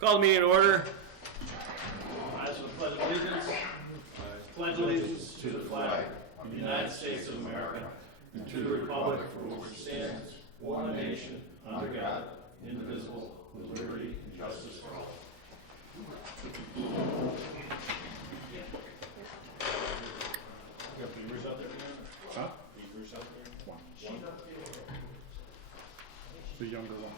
Call the meeting in order. Rise to the Pledge of Allegiance. Pledge allegiance to the flag of the United States of America and to the republic for which it stands, one nation, under God, indivisible, with liberty and justice for all. You have beavers out there? Huh? Beavers out there? One. The younger one.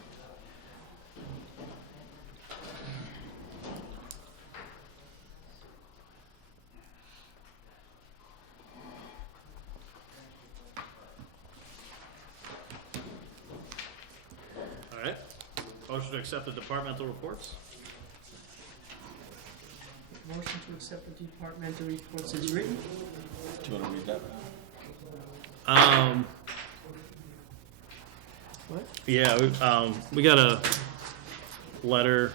All right. Motion to accept the departmental reports. Motion to accept the departmental reports as written. Do you want to read that? What? Yeah, we got a letter,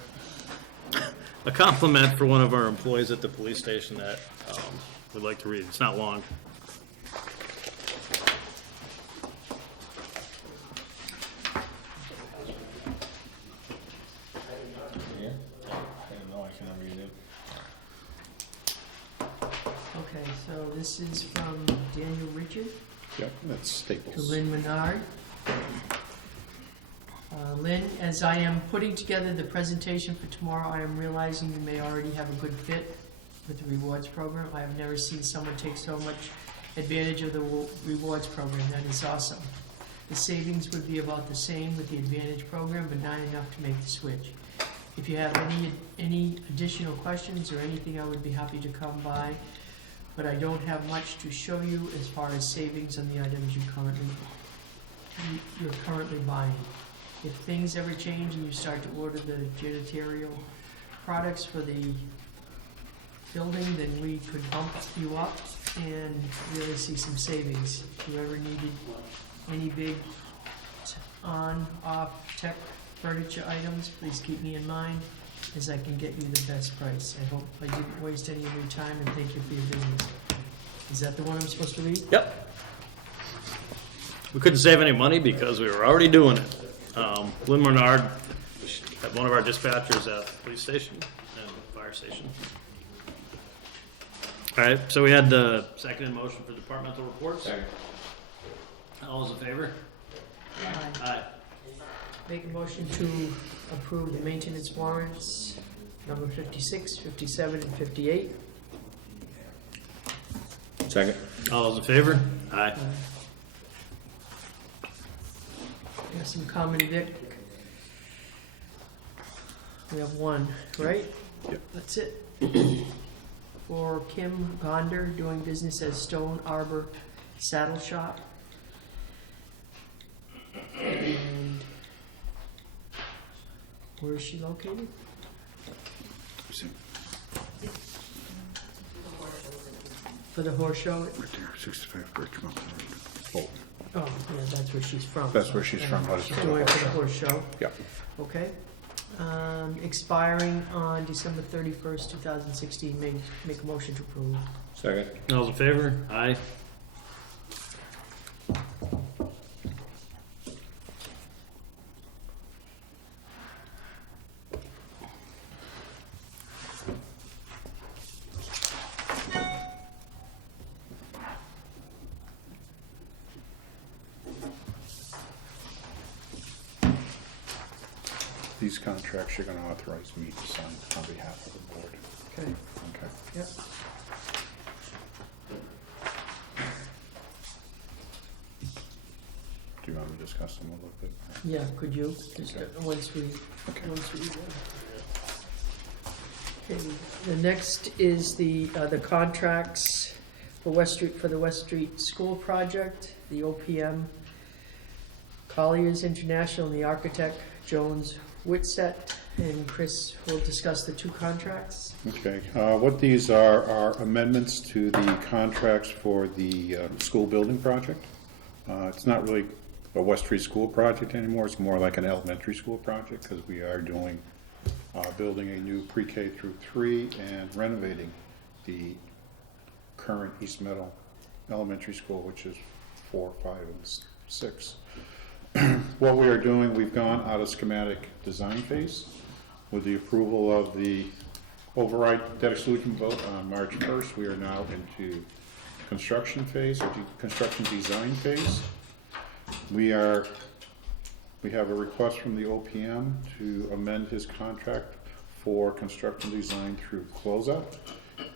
a compliment for one of our employees at the police station that we'd like to read. It's not long. Yeah. I don't know. I cannot read it. Okay, so this is from Daniel Richard Yep, that's to Staples. Lynn Menard. Lynn, as I am putting together the presentation for tomorrow, I am realizing you may already have a good fit with the rewards program. I have never seen someone take so much advantage of the rewards program. That is awesome. The savings would be about the same with the Advantage program, but not enough to make the switch. If you have any additional questions or anything, I would be happy to come by, but I don't have much to show you as far as savings on the items you're currently buying. If things ever change and you start to order the janitorial products for the building, then we could bump you up and really see some savings. If you ever needed any big on-off tech furniture items, please keep me in mind as I can get you the best price. I hope I didn't waste any of your time, and thank you for your business. Is that the one I'm supposed to read? Yep. We couldn't save any money because we were already doing it. Lynn Bernard, one of our dispatchers at the police station and fire station. All right, so we had the second in motion for departmental reports. Second. All those in favor? Aye. Aye. Make a motion to approve the maintenance warrants, number 56, 57, and 58. Second. All those in favor? Aye. We have some common vic. We have one, right? Yep. That's it. For Kim Gonder, doing business as Stone Arbor Saddle Shop. And where is she located? For the horse show? Right there, 65 Birchmount Road. Oh, Oh, yeah, that's where she's from. that's where she's from. She's doing it for the horse show. Yep. Okay. Expiring on December 31st, 2016. Make a motion to approve. Second. All those in favor? Aye. These contracts you're going to authorize me to sign on behalf of the board. Okay. Okay. Yep. Do you want to discuss them a little bit? Yeah, could you? Just Okay. once we. Okay. Okay, the next is the contracts for West Street, for the West Street School Project, the OPM, Colliers International, and the architect, Jones Whitsett, and Chris will discuss the two contracts. Okay. What these are amendments to the contracts for the school building project. It's not really a West Street School project anymore. It's more like an elementary school project because we are doing building a new pre-K through 3 and renovating the current East Meadow Elementary School, which is 4, 5, and 6. What we are doing, we've gone out of schematic design phase. with the approval of the override debt exclusion vote on March 1st, we are now into construction phase, or construction design phase. We have a request from the OPM to amend his contract for construction design through closeout,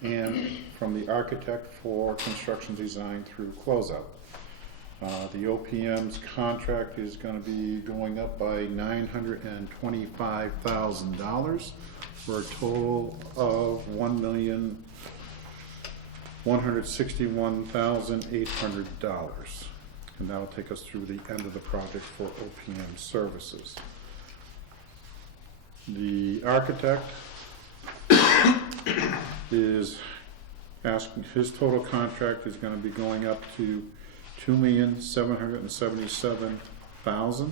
and from the architect for construction design through closeout. The OPM's contract is going to be going up by $925,000 for a total of $1,161,800. And that'll take us through the end of the project for OPM services. The architect is asking, his total contract is going to be going up to $2,777,000,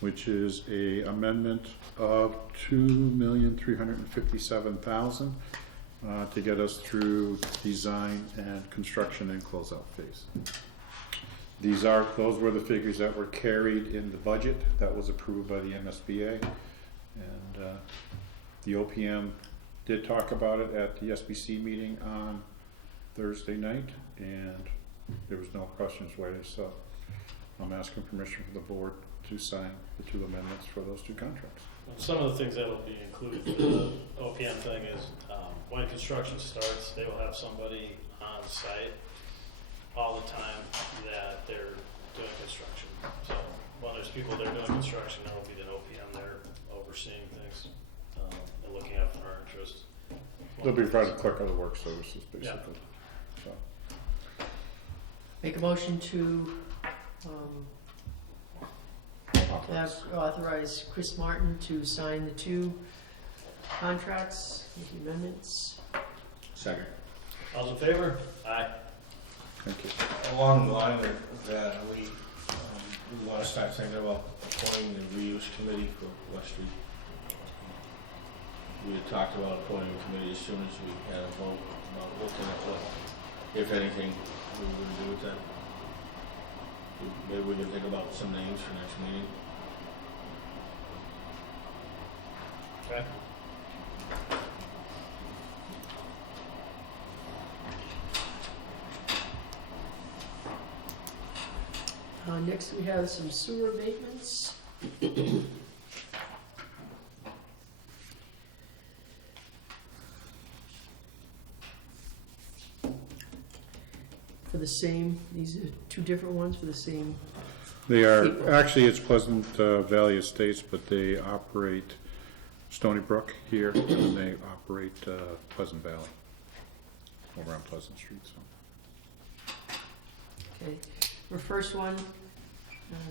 which is a amendment of $2,357,000 to get us through design and construction and closeout phase. Those were the figures that were carried in the budget that was approved by the MSBA, and the OPM did talk about it at the SBC meeting on Thursday night, and there was no questions raised, so I'm asking permission from the board to sign the two amendments for those two contracts. Some of the things that will be included for the OPM thing is, when construction starts, they will have somebody on site all the time that they're doing construction. So when there's people that are doing construction, there will be an OPM there overseeing things, and looking after our interests. They'll be providing clerk of the work services, basically. So, Make a motion to authorize Chris Martin to sign the two contracts with the amendments. Second. All in favor? Aye. thank you. Along the line of that, we want to start thinking about appointing the reuse committee for West Street. We had talked about appointing a committee as soon as we had a vote about looking at what, if anything, we were going to do with that. Maybe we can think about some names for next meeting. Okay. Next, we have some sewer abatements. For the same, these are two different ones for the same. They are, actually, it's Pleasant Valley Estates, but they operate Stony Brook here, and then they operate Pleasant Valley, over on Pleasant Street, so. Okay, our first one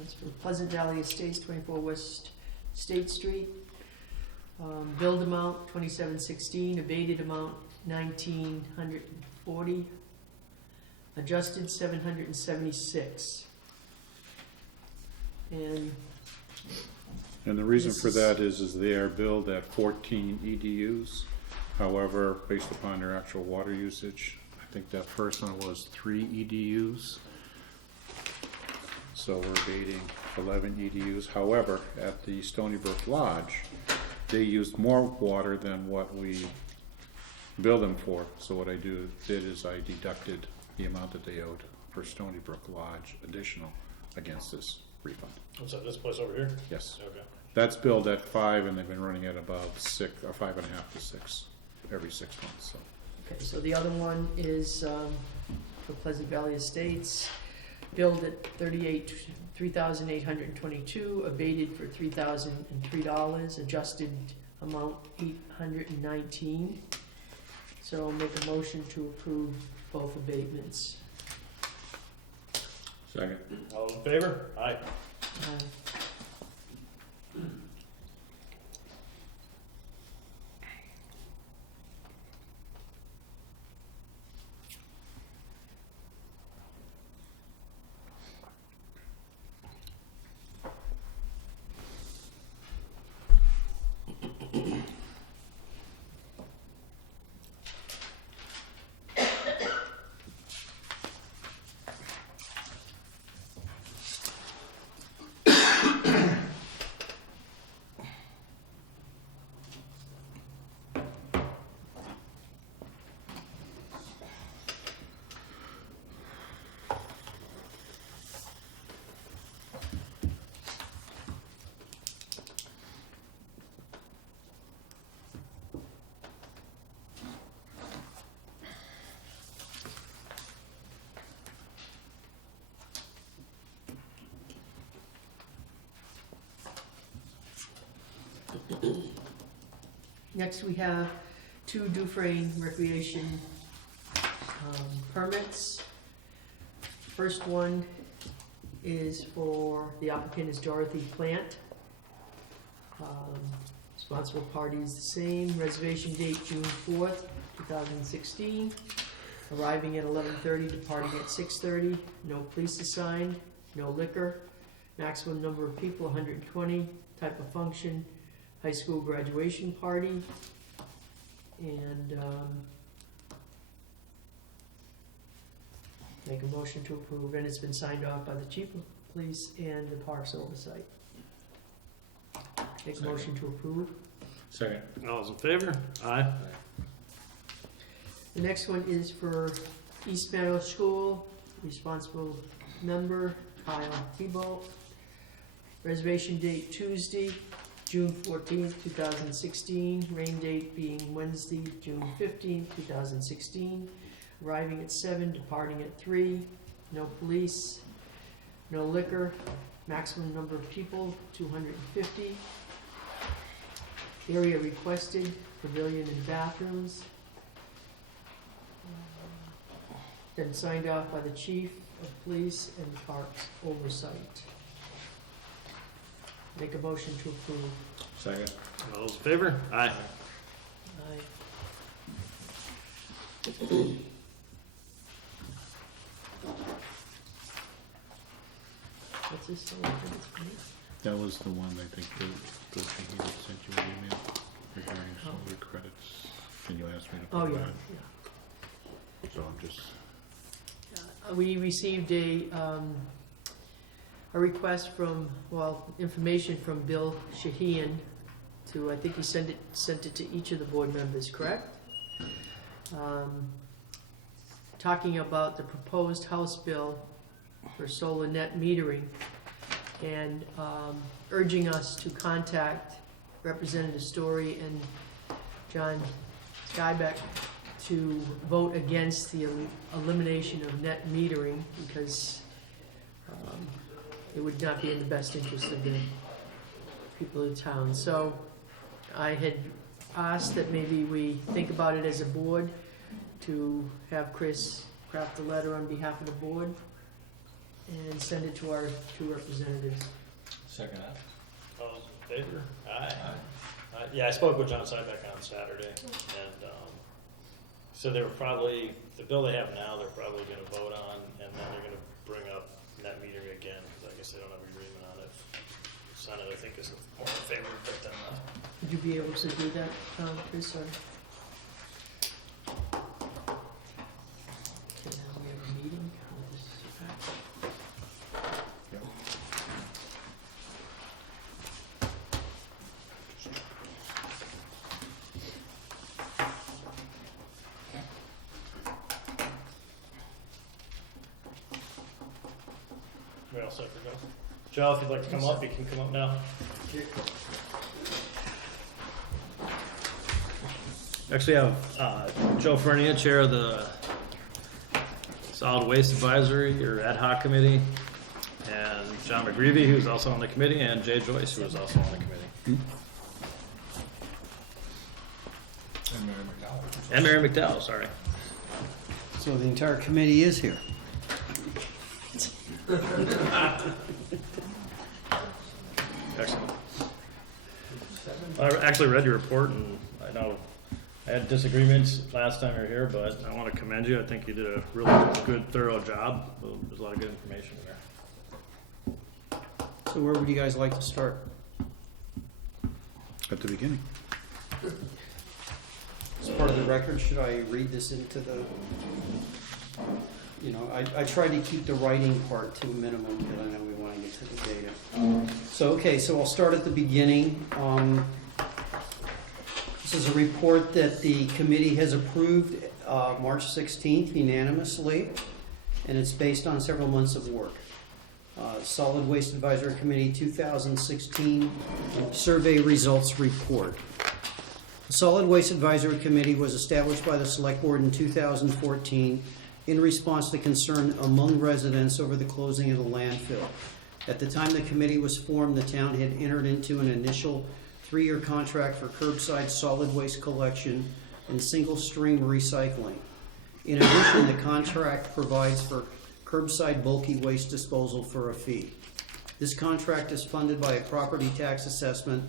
is for Pleasant Valley Estates, 24 West State Street. Billed amount $2716, abated amount $1,940, adjusted $776. And And the reason for that is they are billed at 14 EDUs. However, based upon their actual water usage, I think that first one was 3 EDUs. So we're abating 11 EDUs. However, at the Stony Brook Lodge, they used more water than what we billed them for. So what I did is I deducted the amount that they owed for Stony Brook Lodge additional against this refund. What's that, this place over here? Yes. Okay. That's billed at 5, and they've been running at about 6, or 5.5 to 6 every 6 months. So okay, so the other one is for Pleasant Valley Estates, billed at $3,822, abated for $3,003, adjusted amount $819. So I'll make a motion to approve both abatements. Second. All in favor? Aye. Next, we have 2 Dufresne Recreation permits. First one is for, the applicant is Dorothy Plant. Responsible party is the same. Reservation date June 4th, 2016. Arriving at 11:30, departing at 6:30. No police assigned, no liquor. Maximum number of people, 120. Type of function, high school graduation party. And make a motion to approve, and it's been signed off by the chief of police and the parks oversight. Make a motion to approve. Second. All those in favor? Aye. The next one is for East Meadow School, responsible member Kyle Thibault. Reservation date Tuesday, June 14th, 2016. Rain date being Wednesday, June 15th, 2016. Arriving at 7, departing at 3. No police, no liquor. Maximum number of people, 250. Area requested, pavilion and bathrooms. Been signed off by the chief of police and parks oversight. Make a motion to approve. Second. All those in favor? Aye. Aye. What's this one? I think it's for me. That was the one I think that he had sent you an email regarding solar credits, and you asked me to Oh, put yeah, that. yeah. So I'm just, We received a request from, information from Bill Shahian to, I think he sent it to each of the board members, correct? Talking about the proposed House bill for solar net metering, and urging us to contact Representative Story and John Skybeck to vote against the elimination of net metering, because it would not be in the best interest of the people of the town. So I had asked that maybe we think about it as a board, to have Chris craft a letter on behalf of the board and send it to our 2 representatives. Second. All those in favor? Aye. Yeah, I spoke with John Sybeck on Saturday, and so they were probably, the bill they have now, they're probably gonna vote on, and then they're gonna bring up net metering again, because I guess they don't have agreement on it. Senate, I think, is more in favor of it than Would you be able to do that, Chris, or? Okay, now we have a meeting. we all set for Joe? Joe, if you'd like to come up, you can come up now. Actually, I have Joe Fernia, Chair of the Solid Waste Advisory or Ad Hoc Committee, and John McGreevy, who's also on the committee, and Jay Joyce, who is also on the committee. And Mary McDowell, sorry. So the entire committee is here. Excellent. I actually read your report, and I know I had disagreements last time you were here, but I want to commend you. I think you did a really good, thorough job. There's a lot of good information in there. So where would you guys like to start? at the beginning. As part of the record, should I read this into the, I try to keep the writing part to a minimum because I know we want to get to the data. So I'll start at the beginning. This is a report that the committee has approved March 16th unanimously, and it's based on several months of work. Solid Waste Advisory Committee 2016 Survey Results Report. The Solid Waste Advisory Committee was established by the Selectboard in 2014 in response to concern among residents over the closing of the landfill. At the time the committee was formed, the town had entered into an initial 3-year contract for curbside solid waste collection and single-stream recycling. In addition, the contract provides for curbside bulky waste disposal for a fee. This contract is funded by a property tax assessment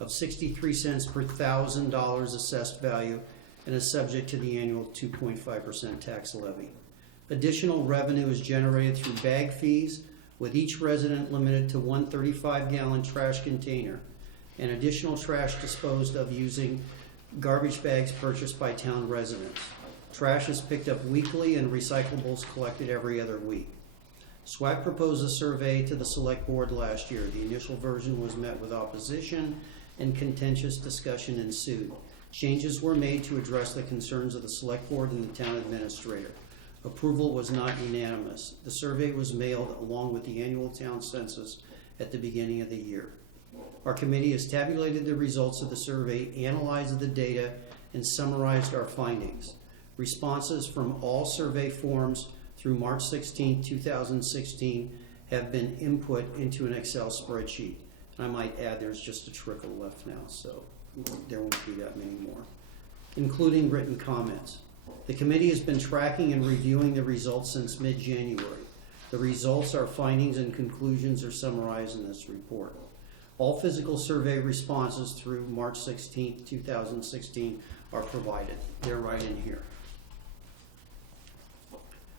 of 63 cents per $1,000 assessed value and is subject to the annual 2.5% tax levy. Additional revenue is generated through bag fees, with each resident limited to one 35-gallon trash container, and additional trash disposed of using garbage bags purchased by town residents. Trash is picked up weekly and recyclables collected every other week. SWAC proposed a survey to the Select Board last year. The initial version was met with opposition and contentious discussion ensued. Changes were made to address the concerns of the Select Board and the town administrator. Approval was not unanimous. The survey was mailed along with the annual town census at the beginning of the year. Our committee has tabulated the results of the survey, analyzed the data, and summarized our findings. Responses from all survey forms through March 16, 2016 have been input into an Excel spreadsheet. And I might add there's just a trickle left now, so there won't be that many more, including written comments. The committee has been tracking and reviewing the results since mid-January. The results, our findings, and conclusions are summarized in this report. All physical survey responses through March 16, 2016 are provided. They're right in here.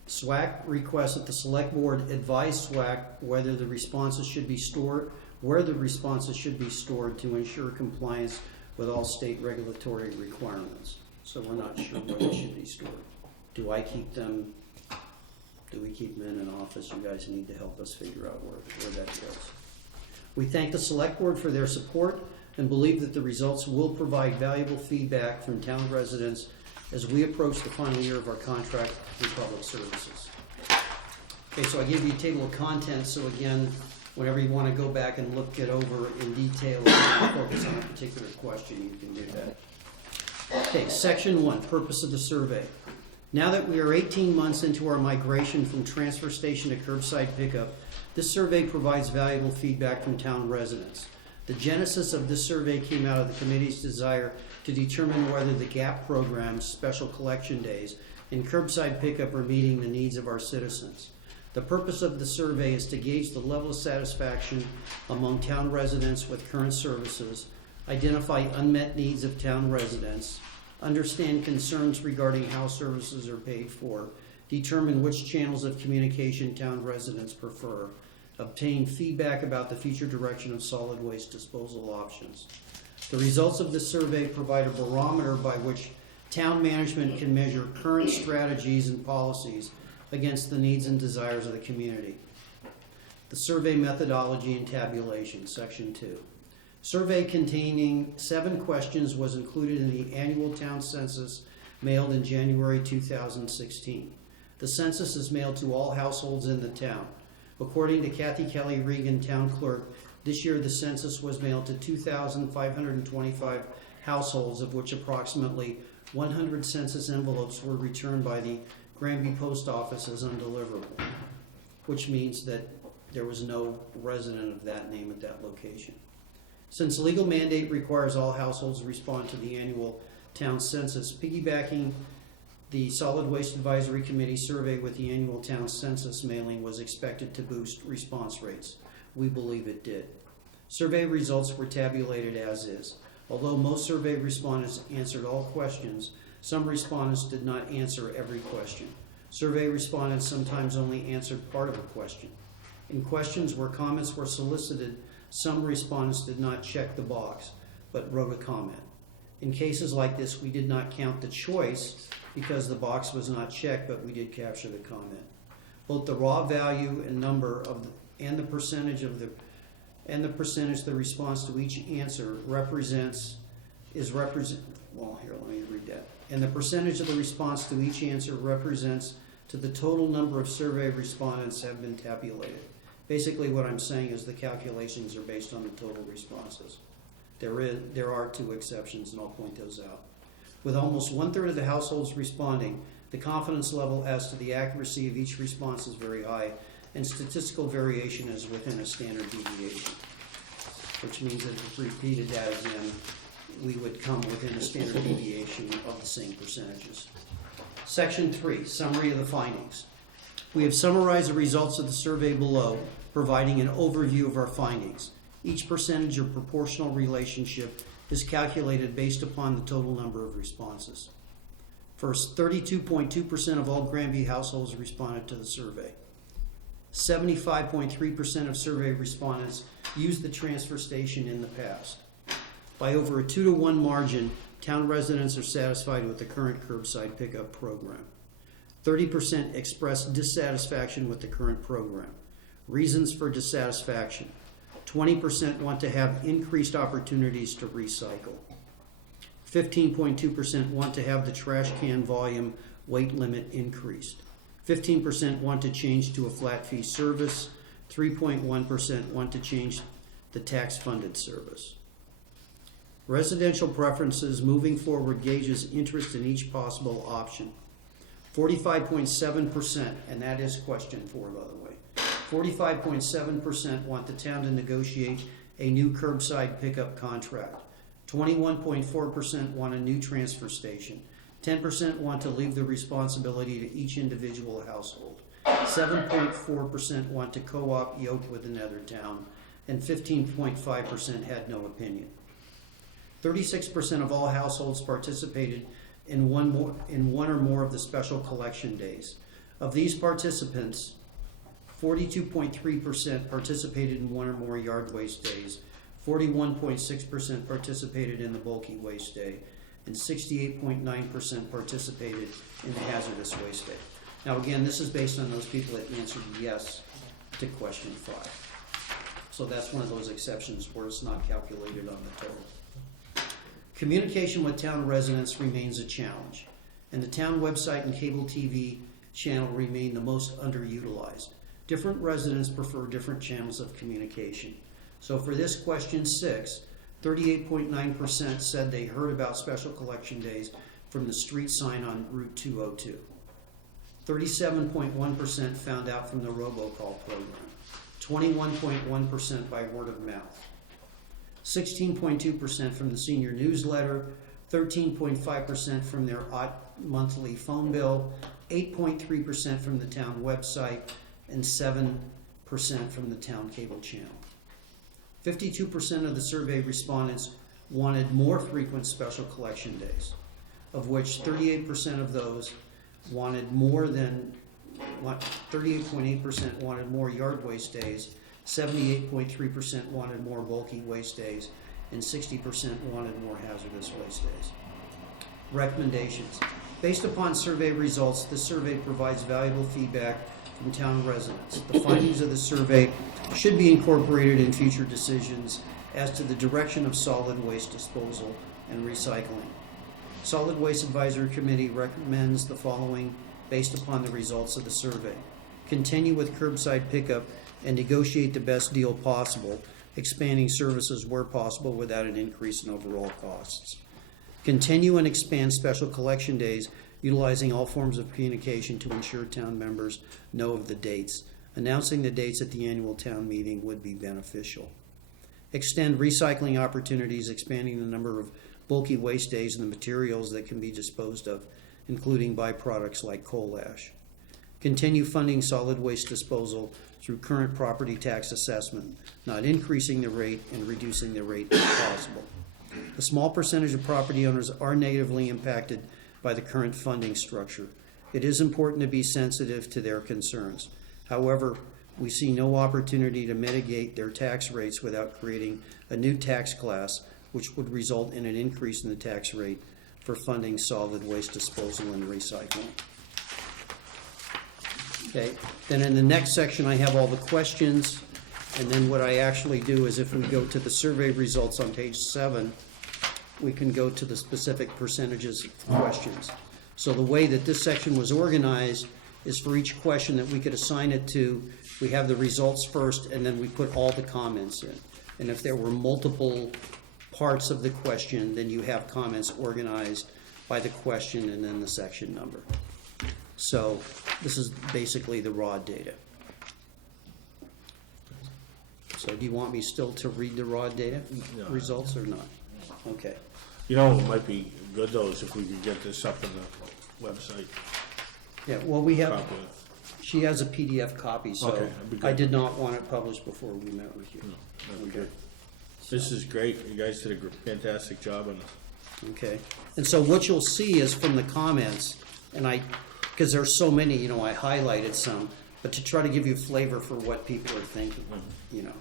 SWAC requests that the Select Board advise SWAC whether the responses should be stored, where the responses should be stored to ensure compliance with all state regulatory requirements. So we're not sure where they should be stored. Do I keep them? Do we keep them in an office? You guys need to help us figure out where that goes. We thank the Select Board for their support and believe that the results will provide valuable feedback from town residents as we approach the final year of our contract with public services. Okay, so I gave you a table of contents, so again, whenever you want to go back and look it over in detail and focus on a particular question, you can do that. Okay, section 1, purpose of the survey. Now that we are 18 months into our migration from transfer station to curbside pickup, this survey provides valuable feedback from town residents. The genesis of this survey came out of the committee's desire to determine whether the GAP programs, special collection days, and curbside pickup are meeting the needs of our citizens. The purpose of the survey is to gauge the level of satisfaction among town residents with current services, identify unmet needs of town residents, understand concerns regarding how services are paid for, determine which channels of communication town residents prefer, obtain feedback about the future direction of solid waste disposal options. The results of this survey provide a barometer by which town management can measure current strategies and policies against the needs and desires of the community. The survey methodology and tabulation, section 2. Survey containing 7 questions was included in the annual town census mailed in January 2016. The census is mailed to all households in the town. According to Kathy Kelly Regan, town clerk, this year the census was mailed to 2,525 households, of which approximately 100 census envelopes were returned by the Granby post office as undeliverable, which means that there was no resident of that name at that location. Since legal mandate requires all households respond to the annual town census, piggybacking the Solid Waste Advisory Committee survey with the annual town census mailing was expected to boost response rates. We believe it did. Survey results were tabulated as is. Although most survey respondents answered all questions, some respondents did not answer every question. Survey respondents sometimes only answered part of a question. In questions where comments were solicited, some respondents did not check the box, but wrote a comment. In cases like this, we did not count the choice because the box was not checked, but we did capture the comment. Both the raw value and number of and the percentage of the response to each answer And the percentage of the response to each answer represents to the total number of survey respondents have been tabulated. Basically what I'm saying is the calculations are based on the total responses. There are 2 exceptions, and I'll point those out. With almost 1/3 of the households responding, the confidence level as to the accuracy of each response is very high, and statistical variation is within a standard deviation. which means that if we repeated that again, we would come within a standard deviation of the same percentages. Section 3, summary of the findings. We have summarized the results of the survey below, providing an overview of our findings. Each percentage or proportional relationship is calculated based upon the total number of responses. First, 32.2% of all Granby households responded to the survey. 75.3% of survey respondents used the transfer station in the past. By over a 2-to-1 margin, town residents are satisfied with the current curbside pickup program. 30% expressed dissatisfaction with the current program. Reasons for dissatisfaction: 20% want to have increased opportunities to recycle. 15.2% want to have the trash can volume weight limit increased. 15% want to change to a flat fee service. 3.1% want to change the tax-funded service. Residential preferences moving forward gauges interest in each possible option. 45.7%, and that is question 4, by the way. 45.7% want the town to negotiate a new curbside pickup contract. 21.4% want a new transfer station. 10% want to leave the responsibility to each individual household. 7.4% want to co-op yoke with another town, and 15.5% had no opinion. 36% of all households participated in one or more of the special collection days. Of these participants, 42.3% participated in one or more yard waste days, 41.6% participated in the bulky waste day, and 68.9% participated in the hazardous waste day. Now again, this is based on those people that answered yes to question 5. So that's one of those exceptions where it's not calculated on the total. Communication with town residents remains a challenge, and the town website and cable TV channel remain the most underutilized. Different residents prefer different channels of communication. So for this question 6, 38.9% said they heard about special collection days from the street sign on Route 202. 37.1% found out from the robocall program. 21.1% by word of mouth. 16.2% from the senior newsletter, 13.5% from their monthly phone bill, 8.3% from the town website, and 7% from the town cable channel. 52% of the survey respondents wanted more frequent special collection days, of which 38% of those wanted more than 38.8% wanted more yard waste days, 78.3% wanted more bulky waste days, and 60% wanted more hazardous waste days. Recommendations. Based upon survey results, this survey provides valuable feedback from town residents. The findings of the survey should be incorporated in future decisions as to the direction of solid waste disposal and recycling. Solid Waste Advisory Committee recommends the following based upon the results of the survey. Continue with curbside pickup and negotiate the best deal possible, expanding services where possible without an increase in overall costs. Continue and expand special collection days, utilizing all forms of communication to ensure town members know of the dates. Announcing the dates at the annual town meeting would be beneficial. Extend recycling opportunities, expanding the number of bulky waste days and the materials that can be disposed of, including byproducts like coal ash. Continue funding solid waste disposal through current property tax assessment, not increasing the rate and reducing the rate if possible. A small percentage of property owners are negatively impacted by the current funding structure. It is important to be sensitive to their concerns. However, we see no opportunity to mitigate their tax rates without creating a new tax class, which would result in an increase in the tax rate for funding solid waste disposal and recycling. Okay, then in the next section I have all the questions, and then what I actually do is if we go to the survey results on page 7, we can go to the specific percentages of questions. So the way that this section was organized is for each question that we could assign it to, we have the results first, and then we put all the comments in. And if there were multiple parts of the question, then you have comments organized by the question and then the section number. So this is basically the raw data. So do you want me still to read the raw data No. results or not? Okay. You know, it might be good though, is if we could get this up on the website. Yeah, well, we have, Copy it. she has a PDF copy, so Okay, that'd be good. I did not want it published before we met with you. No, that'd be Okay. good. This is great. You guys did a fantastic job on this. Okay, and so what you'll see is from the comments, and because there's so many, you know, I highlighted some, but to try to give you a flavor for what people are thinking, you know.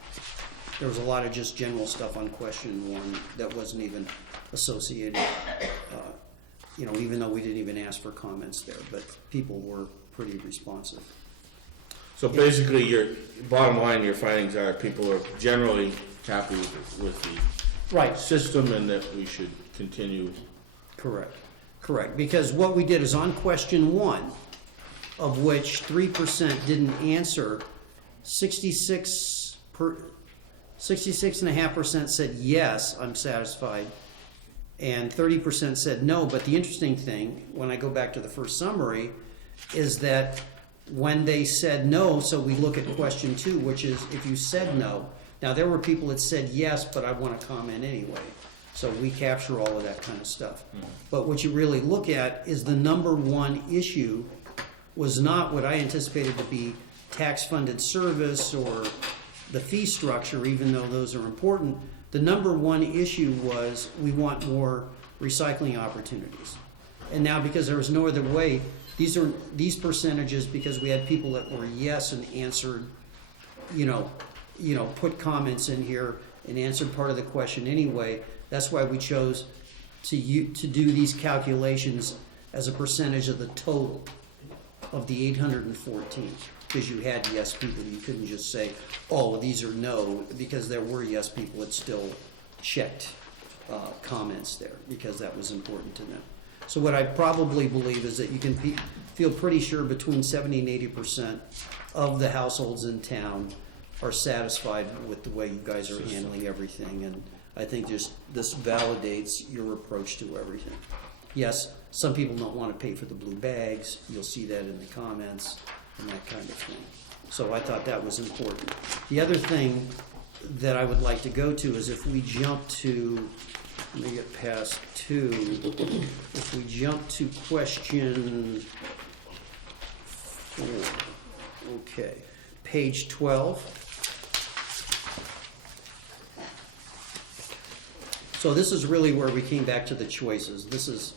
There was a lot of just general stuff on question one that wasn't even associated, you know, even though we didn't even ask for comments there, but people were pretty responsive. So basically, your bottom line, your findings are people are generally happy with the Right. system and that we should continue. Correct, because what we did is on question one, of which 3% didn't answer, 66.5% said yes, I'm satisfied, and 30% said no. But the interesting thing, when I go back to the first summary, is that when they said no, so we look at question two, which is if you said no. Now, there were people that said yes, but I want to comment anyway. So we capture all of that kind of stuff. But what you really look at is the number one issue was not what I anticipated to be tax-funded service or the fee structure, even though those are important. The number one issue was we want more recycling opportunities. And now, because there was no other way, these percentages, because we had people that were yes and answered, put comments in here and answered part of the question anyway. That's why we chose to do these calculations as a percentage of the total of the 814, because you had yes people. You couldn't just say, oh, these are no, because there were yes people that still checked comments there, because that was important to them. So what I probably believe is that you can feel pretty sure between 70 and 80% of the households in town are satisfied with the way you guys are handling everything, and I think just this validates your approach to everything. Yes, some people don't want to pay for the blue bags. You'll see that in the comments and that kind of thing. So I thought that was important. The other thing that I would like to go to is if we jump to, let me get past 2, if we jump to question 4, okay, page 12. So this is really where we came back to the choices. This is,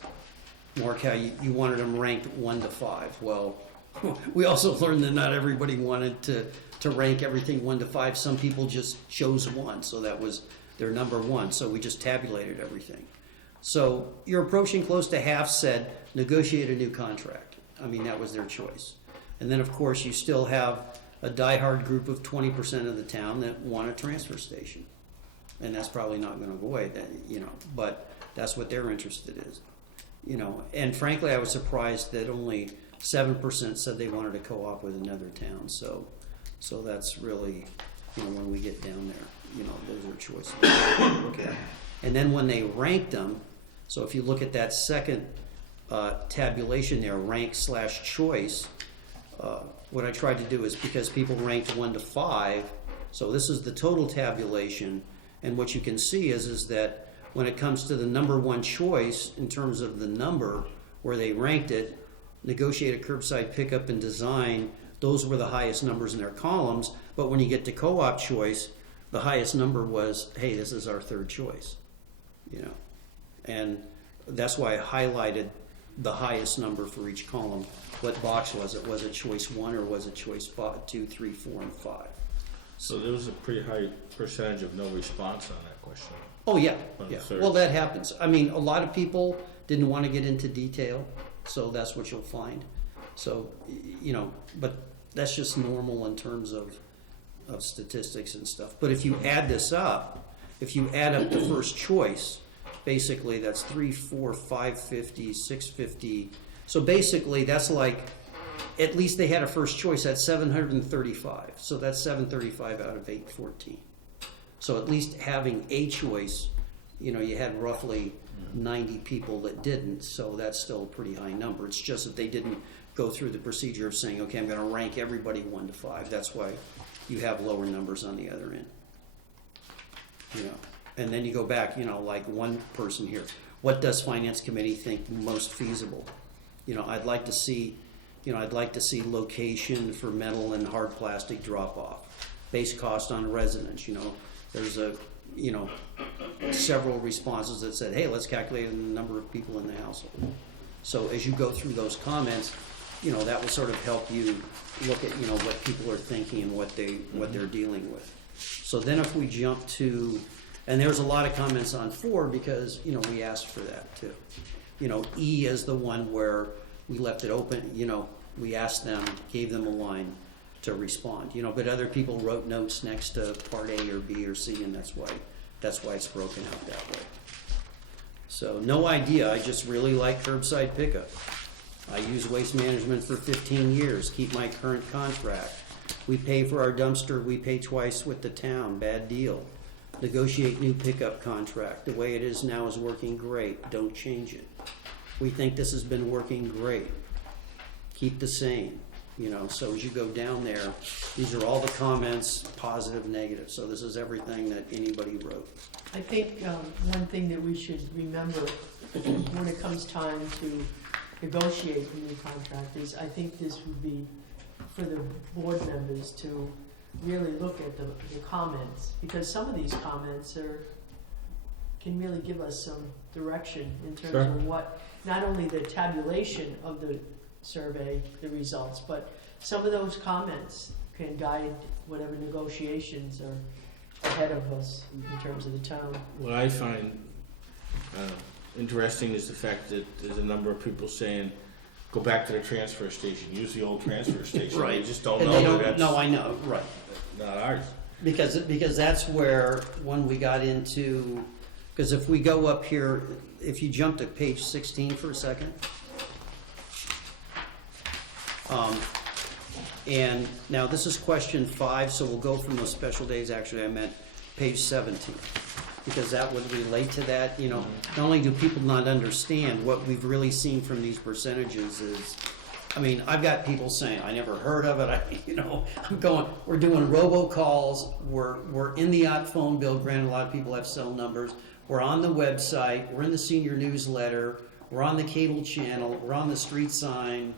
Mark, how you wanted them ranked 1 to 5. Well, we also learned that not everybody wanted to rank everything 1 to 5. Some people just chose 1, so that was their number 1. So we just tabulated everything. So you're approaching close to half said negotiate a new contract. I mean, that was their choice. And then, of course, you still have a diehard group of 20% of the town that want a transfer station. And that's probably not going to go away, but that's what they're interested in, And frankly, I was surprised that only 7% said they wanted to co-op with another town. So that's really, when we get down there, those are choices to look at. And then when they ranked them, so if you look at that second tabulation there, rank/choice, what I tried to do is, because people ranked 1 to 5, so this is the total tabulation. And what you can see is that when it comes to the number 1 choice in terms of the number where they ranked it, negotiate a curbside pickup and design, those were the highest numbers in their columns. But when you get to co-op choice, the highest number was, hey, this is our 3rd choice, And that's why I highlighted the highest number for each column. What box was it? Was it choice 1 or was it choice 2, 3, 4, and 5? So there was a pretty high percentage of no response on that question. Oh, yeah. On the Yeah. third. Well, that happens. I mean, a lot of people didn't want to get into detail, so that's what you'll find. So, but that's just normal in terms of statistics and stuff. But if you add this up, if you add up the first choice, basically that's 3, 4, 550, 650. So basically that's like, at least they had a first choice, that's 735. So that's 735 out of 814. So at least having a choice, you had roughly 90 people that didn't, so that's still a pretty high number. It's just that they didn't go through the procedure of saying, okay, I'm going to rank everybody 1 to 5. That's why you have lower numbers on the other end. you know, and then you go back, you know, like one person here, what does finance committee think most feasible? You know, I'd like to see location for metal and hard plastic drop off, base cost on residents, you know, there's several responses that said, hey, let's calculate the number of people in the household. So as you go through those comments, you know, that will sort of help you look at, you know, what people are thinking and what they're dealing with. So then if we jump to, and there's a lot of comments on 4 because, you know, we asked for that too. You know, E is the one where we left it open, you know, we asked them, gave them a line to respond, you know, but other people wrote notes next to part A or B or C, and that's why it's broken out that way. So no idea, I just really like curbside pickup. I use Waste Management for 15 years, keep my current contract. We pay for our dumpster, we pay twice with the town, bad deal. Negotiate new pickup contract, the way it is now is working great, don't change it. We think this has been working great, keep the same. You know, so as you go down there, these are all the comments, positive, negative. So this is everything that anybody wrote. I think one thing that we should remember when it comes time to negotiate a new contract is I think this would be for the board members to really look at the comments, because some of these comments can really give us some direction in terms of what, not only the tabulation of the survey, the results, but some of those comments can guide whatever negotiations are ahead of us in terms of the town. What I find interesting is the fact that there's a number of people saying, go back to the transfer station, use the old transfer station. Right. They just don't And know they that don't, that's no, I know, right. not ours. Because that's where, when we got into, because if we go up here, if you jump to page 16 for a second. And now this is question 5, so we'll go from those special days. Actually, I meant page 17, because that would relate to that. You know, not only do people not understand, what we've really seen from these percentages is, I mean, I've got people saying, I never heard of it. I'm going, we're doing robocalls, we're in the op phone bill. Granted, a lot of people have cell numbers. We're on the website, we're in the senior newsletter, we're on the cable channel, we're on the street sign,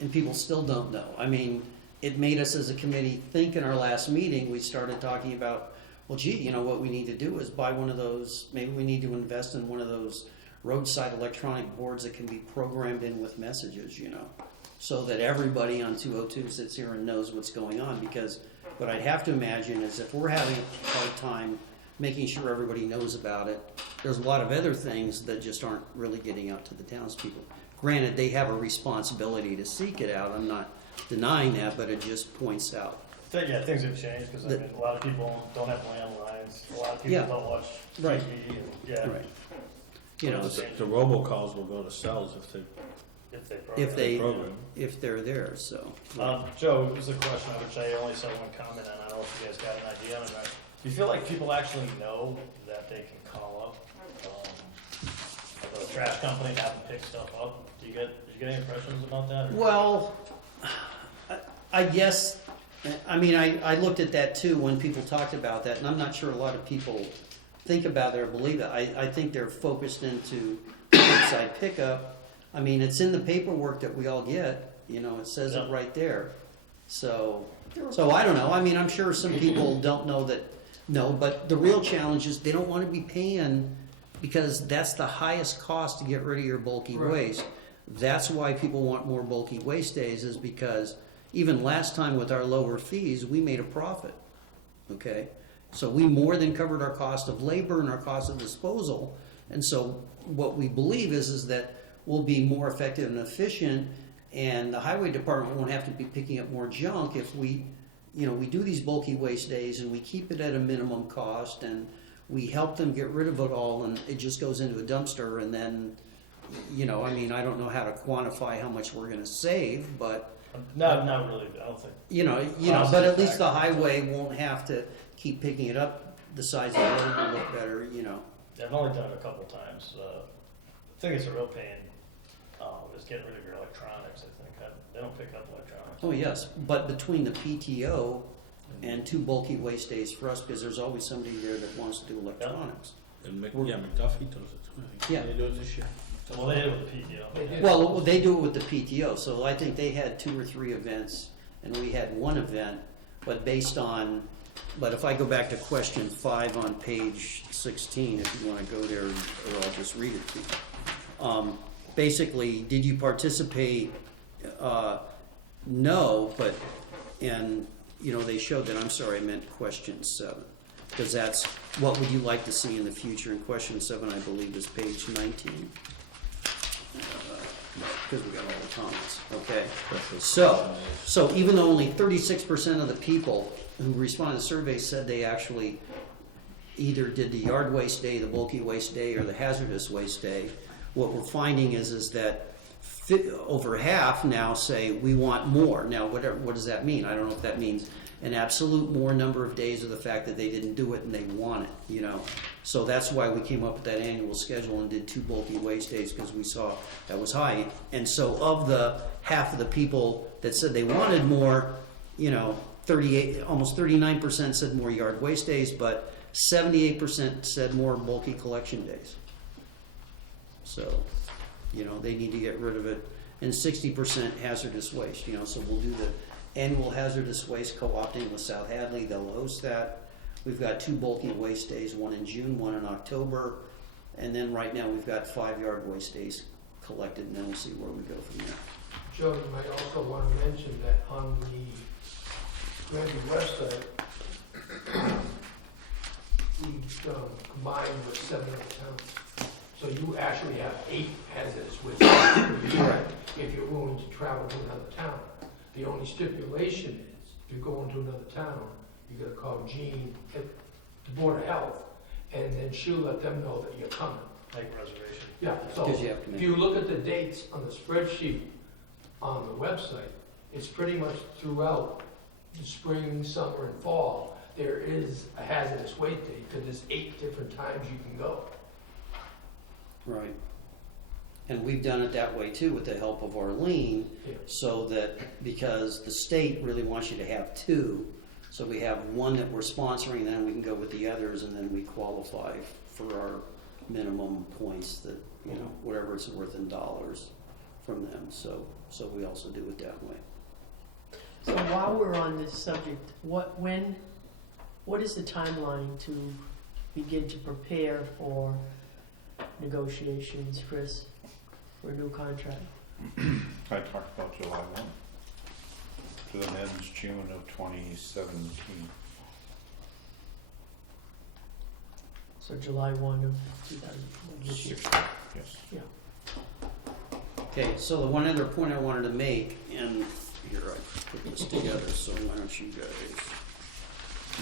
and people still don't know. I mean, it made us as a committee think in our last meeting, we started talking about, well, gee, you know, what we need to do is buy one of those, maybe we need to invest in one of those roadside electronic boards that can be programmed in with messages, you know, so that everybody on 202 sits here and knows what's going on. Because what I'd have to imagine is if we're having a hard time making sure everybody knows about it, there's a lot of other things that just aren't really getting out to the townspeople. Granted, they have a responsibility to seek it out. I'm not denying that, but it just points out. Yeah, things have changed because I mean, a lot of people don't have landlines. A lot of people don't watch TV. Right. And, yeah, Right. You know, The robocalls will go to cells if they program. if they're there. So Joe, it was a question which I only saw one comment on. I don't know if you guys got an idea on it. Do you feel like people actually know that they can call up the trash company and have them pick stuff up? Did you get any impressions about that? Or? well, I guess. I mean, I looked at that too when people talked about that, and I'm not sure a lot of people think about it or believe it. I think they're focused into curbside pickup. I mean, it's in the paperwork that we all get. You know, it says it right there. So I don't know. I mean, I'm sure some people don't know that. No, but the real challenge is they don't want to be paying, because that's the highest cost to get rid of your bulky waste. That's why people want more bulky waste days, is because even last time with our lower fees, we made a profit. Okay? So we more than covered our cost of labor and our cost of disposal. And so what we believe is that we'll be more effective and efficient, and the highway department won't have to be picking up more junk if we do these bulky waste days and we keep it at a minimum cost and we help them get rid of it all, and it just goes into a dumpster. And then, I mean, I don't know how to quantify how much we're going to save, but Not really. I don't think. But at least the highway won't have to keep picking it up. The size of the road will look better. I've only done it a couple times. I think it's a real pain. Is getting rid of your electronics. I think they don't pick up electronics. Oh yes, but between the PTO and 2 bulky waste days for us, because there's always somebody there that wants to do electronics. And McDuffie does it too, I think. Yeah. They do it this year. Well, they did it with the PTO. Well, they do it with the PTO, so I think they had 2 or 3 events, and we had 1 event, but but if I go back to question 5 on page 16, if you wanna go there, or I'll just read it to you. Basically, did you participate? No, but, and, they showed that, I'm sorry, I meant question 7, because that's, what would you like to see in the future? And question 7, I believe, is page 19. Because we got all the comments, okay? So even though only 36% of the people who responded to the survey said they actually either did the yard waste day, the bulky waste day, or the hazardous waste day, what we're finding is that over half now say we want more. Now, what does that mean? I don't know if that means an absolute more number of days, or the fact that they didn't do it and they want it, So that's why we came up with that annual schedule and did 2 bulky waste days, because we saw that was high. And so of the half of the people that said they wanted more, 38, almost 39% said more yard waste days, but 78% said more bulky collection days. So, they need to get rid of it. And 60% hazardous waste, so we'll do the annual hazardous waste co-opting with South Hadley. They'll host that. We've got 2 bulky waste days, 1 in June, 1 in October. And then right now we've got 5 yard waste days collected, and then we'll see where we go from there. Joe, you might also want to mention that on the Granby website, we've combined with 7 other towns. So you actually have 8 hazardous waste days if you're willing to travel to another town. The only stipulation is, if you're going to another town, you gotta call Jean at the Board of Health, and then she'll let them know that you're coming. Make a reservation. Yeah, so Because you have to if make, you look at the dates on the spreadsheet on the website, it's pretty much throughout the spring, summer, and fall, there is a hazardous waste day, because there's 8 different times you can go. right. And we've done it that way too, with the help of Arlene, Yeah. so that, because the state really wants you to have 2, so we have 1 that we're sponsoring, then we can go with the others, and then we qualify for our minimum points that, whatever it's worth in dollars from them. So we also do it that way. So while we're on this subject, what is the timeline to begin to prepare for negotiations, Chris, for a new contract? I talked about July 1. So that ends June of 2017. So July 1 of 2016. Yes. Yeah. Okay, so the one other point I wanted to make, and here I put this together, so why don't you guys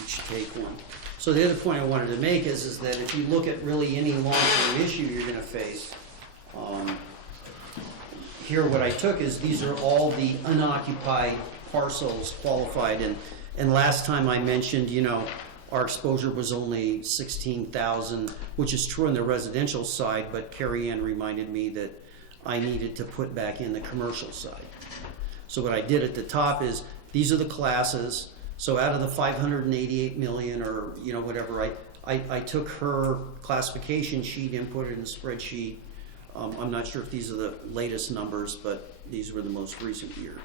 each take one. So the other point I wanted to make is that if you look at really any long-term issue you're gonna face, here what I took is these are all the unoccupied parcels qualified, and last time I mentioned, our exposure was only 16,000, which is true on the residential side, but Carrie Ann reminded me that I needed to put back in the commercial side. So what I did at the top is, these are the classes, so out of the 588 million, or whatever, I took her classification sheet, input it in a spreadsheet. I'm not sure if these are the latest numbers, but these were the most recent year.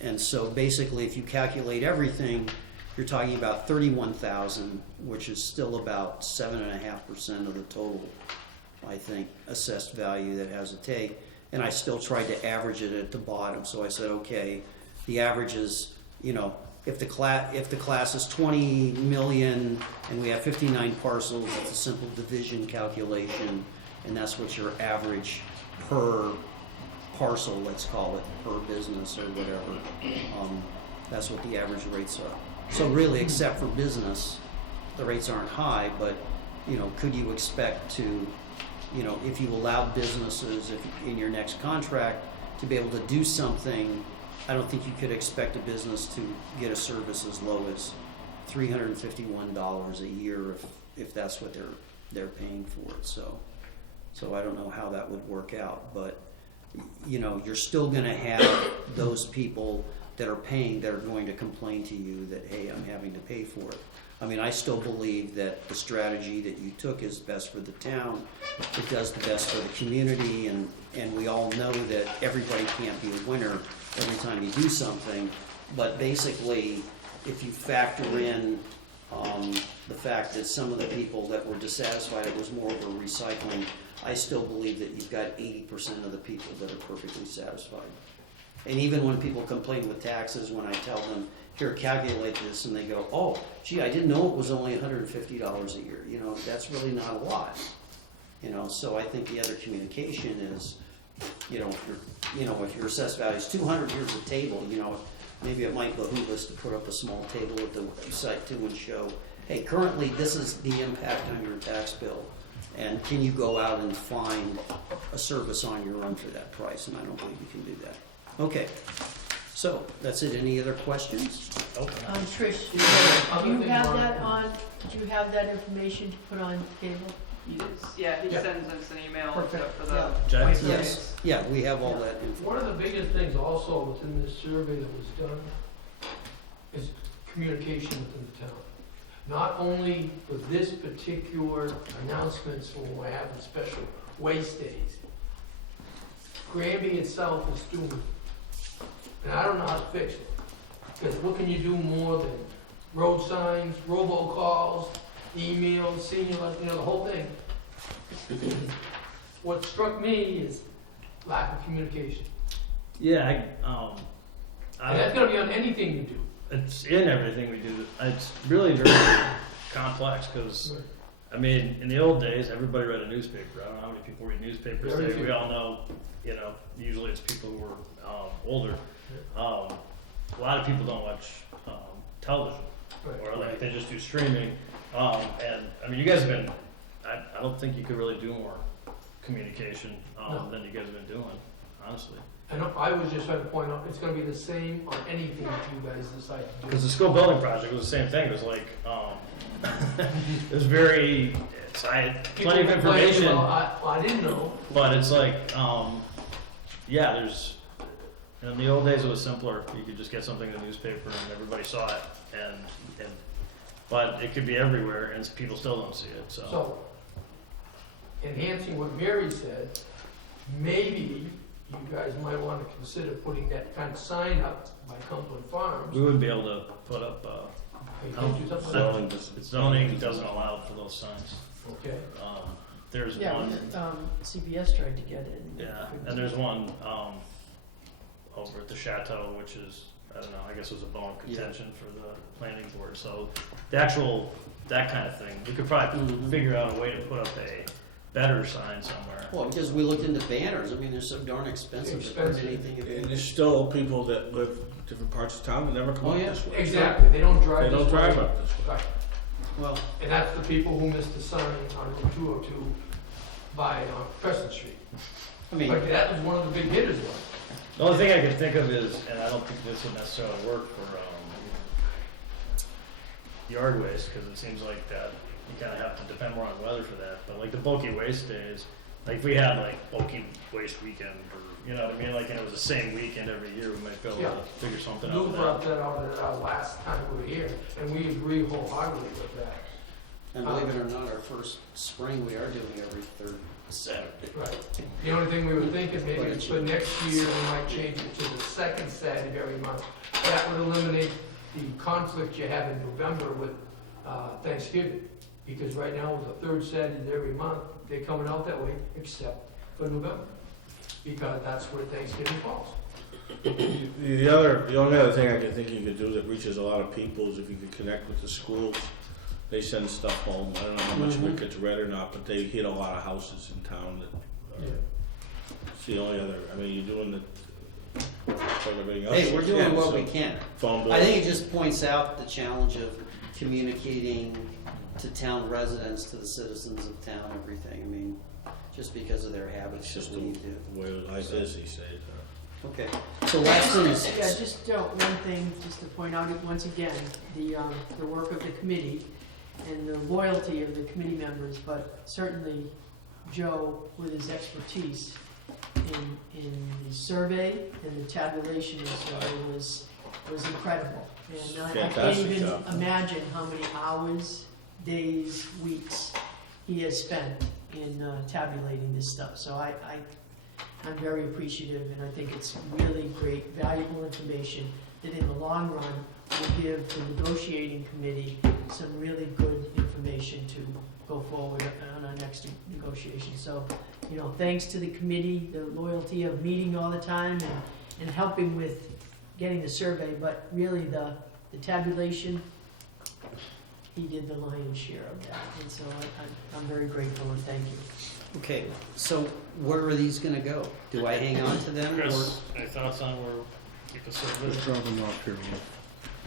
And so basically, if you calculate everything, you're talking about 31,000, which is still about 7.5% of the total, I think, assessed value that has a take. And I still tried to average it at the bottom. So I said, okay, the average is, if the class is 20 million and we have 59 parcels, it's a simple division calculation, and that's what your average per parcel, let's call it, per business or whatever. That's what the average rates are. So really, except for business, the rates aren't high, but, could you expect to, if you allowed businesses in your next contract to be able to do something, I don't think you could expect a business to get a service as low as $351 a year if that's what they're paying for it. So I don't know how that would work out, but you're still going to have those people that are paying, that are going to complain to you that, hey, I'm having to pay for it. I mean, I still believe that the strategy that you took is best for the town. It does the best for the community, and we all know that everybody can't be a winner every time you do something. But basically, if you factor in the fact that some of the people that were dissatisfied, it was more of a recycling, I still believe that you've got 80% of the people that are perfectly satisfied. And even when people complain with taxes, when I tell them, here, calculate this, and they go, oh, gee, I didn't know it was only $150 a year. You know, that's really not a lot. You know, so I think the other communication is, you know, if your assessed value is 200, here's a table, you know, maybe it might behoove us to put up a small table at the website too and show, hey, currently this is the impact on your tax bill. And can you go out and find a service on your own for that price? And I don't believe you can do that. Okay, so that's it. Any other questions? Trish, do Other you than have Mark- that on, do you have that information to put on cable? Yeah, he Yeah. sends us an email Perfect, for the. yeah. Jack? Yes, yeah, we have all that info. One of the biggest things also within this survey that was done is communication within the town. Not only for this particular announcements when we're having special waste days. Granby itself is doomed. And I don't know how to fix it. Because what can you do more than road signs, robocalls, emails, senior, you know, the whole thing. What struck me is lack of communication. Yeah, And that's gonna be on anything you do. it's in everything we do. It's really very complex because, I mean, in the old days, everybody read a newspaper. I don't know how many people read newspapers Very today. few. We all know, you know, usually it's people who are older. A lot of people don't watch television, or like they just do streaming. And I mean, you guys have been, I don't think you could really do more communication No. than you guys have been doing, honestly. And I was just trying to point out, it's gonna be the same on anything that you guys decide to do. Because the school building project was the same thing. It was like, it was very, I had plenty of People complain, information, well, I didn't know. but it's like, yeah, there's, in the old days it was simpler. You could just get something in the newspaper and everybody saw it, and but it could be everywhere and people still don't see it, so. So, enhancing what Mary said, maybe you guys might wanna consider putting that kind of sign up by Cumberland Farms. We wouldn't be able to put up, You can't do something like that? zoning doesn't allow for those signs. Okay. There's Yeah, one, CBS tried to get it. yeah, and there's one, over at the Chateau, which is, I don't know, I guess it was a bone of contention for the planning board, so the actual, that kind of thing, we could probably Mhm. figure out a way to put up a better sign somewhere. Well, because we looked into banners, I mean, they're so darn expensive to print Expensive. anything. if And you- there's still people that live different parts of town that never come Oh, up yeah. this way. Exactly, they don't drive They don't this way. drive up this way. Right. Well, And that's the people who missed the sign on Route 202 by Crescent Street. I mean, But that was one of the big hitters one. The only thing I can think of is, and I don't think this would necessarily work for, yard waste, because it seems like that, you kind of have to depend more on weather for that, but like the bulky waste days, like if we had like bulky waste weekend, or, you know what I mean, like, and it was the same weekend every year, we might be able Yeah. to figure something Lou out there. brought that out at our last time we were here, and we agree wholeheartedly with that. and believe it or not, our first spring, we are doing every third Saturday. Right. The only thing we were thinking, maybe is for next year, we might change it to the second Saturday of every month. That would eliminate the conflict you have in November with Thanksgiving. Because right now, it's the third Saturday of every month, they're coming out that way, except for November. Because that's where Thanksgiving falls. The only other thing I could think you could do that reaches a lot of people is if you could connect with the schools. They send stuff home. I don't know how much of it gets read or not, but they hit a lot of houses in town that, it's the only other, I mean, you're doing the, for everything else. Hey, we're you doing can, what so we can. Phone bill. I think it just points out the challenge of communicating to town residents, to the citizens of town, everything. I mean, just because of their habits, It's just just we need to. where life is these days. Okay, so last thing is. Yeah, just one thing, just to point out, once again, the work of the committee and the loyalty of the committee members, but certainly Joe, with his expertise in the survey and the tabulation, as well, was was incredible. And I can't Fantastic even job. imagine how many hours, days, weeks he has spent in tabulating this stuff. So I'm very appreciative, and I think it's really great, valuable information that in the long run will give the negotiating committee some really good information to go forward on our next negotiation. So, you know, thanks to the committee, the loyalty of meeting all the time and helping with getting the survey, but really the tabulation, he did the lion's share of that. And so I'm very grateful and thank you. Okay, so where are these gonna go? Do I hang on to them or? Chris, any thoughts on where you can serve Just it? drop them off here.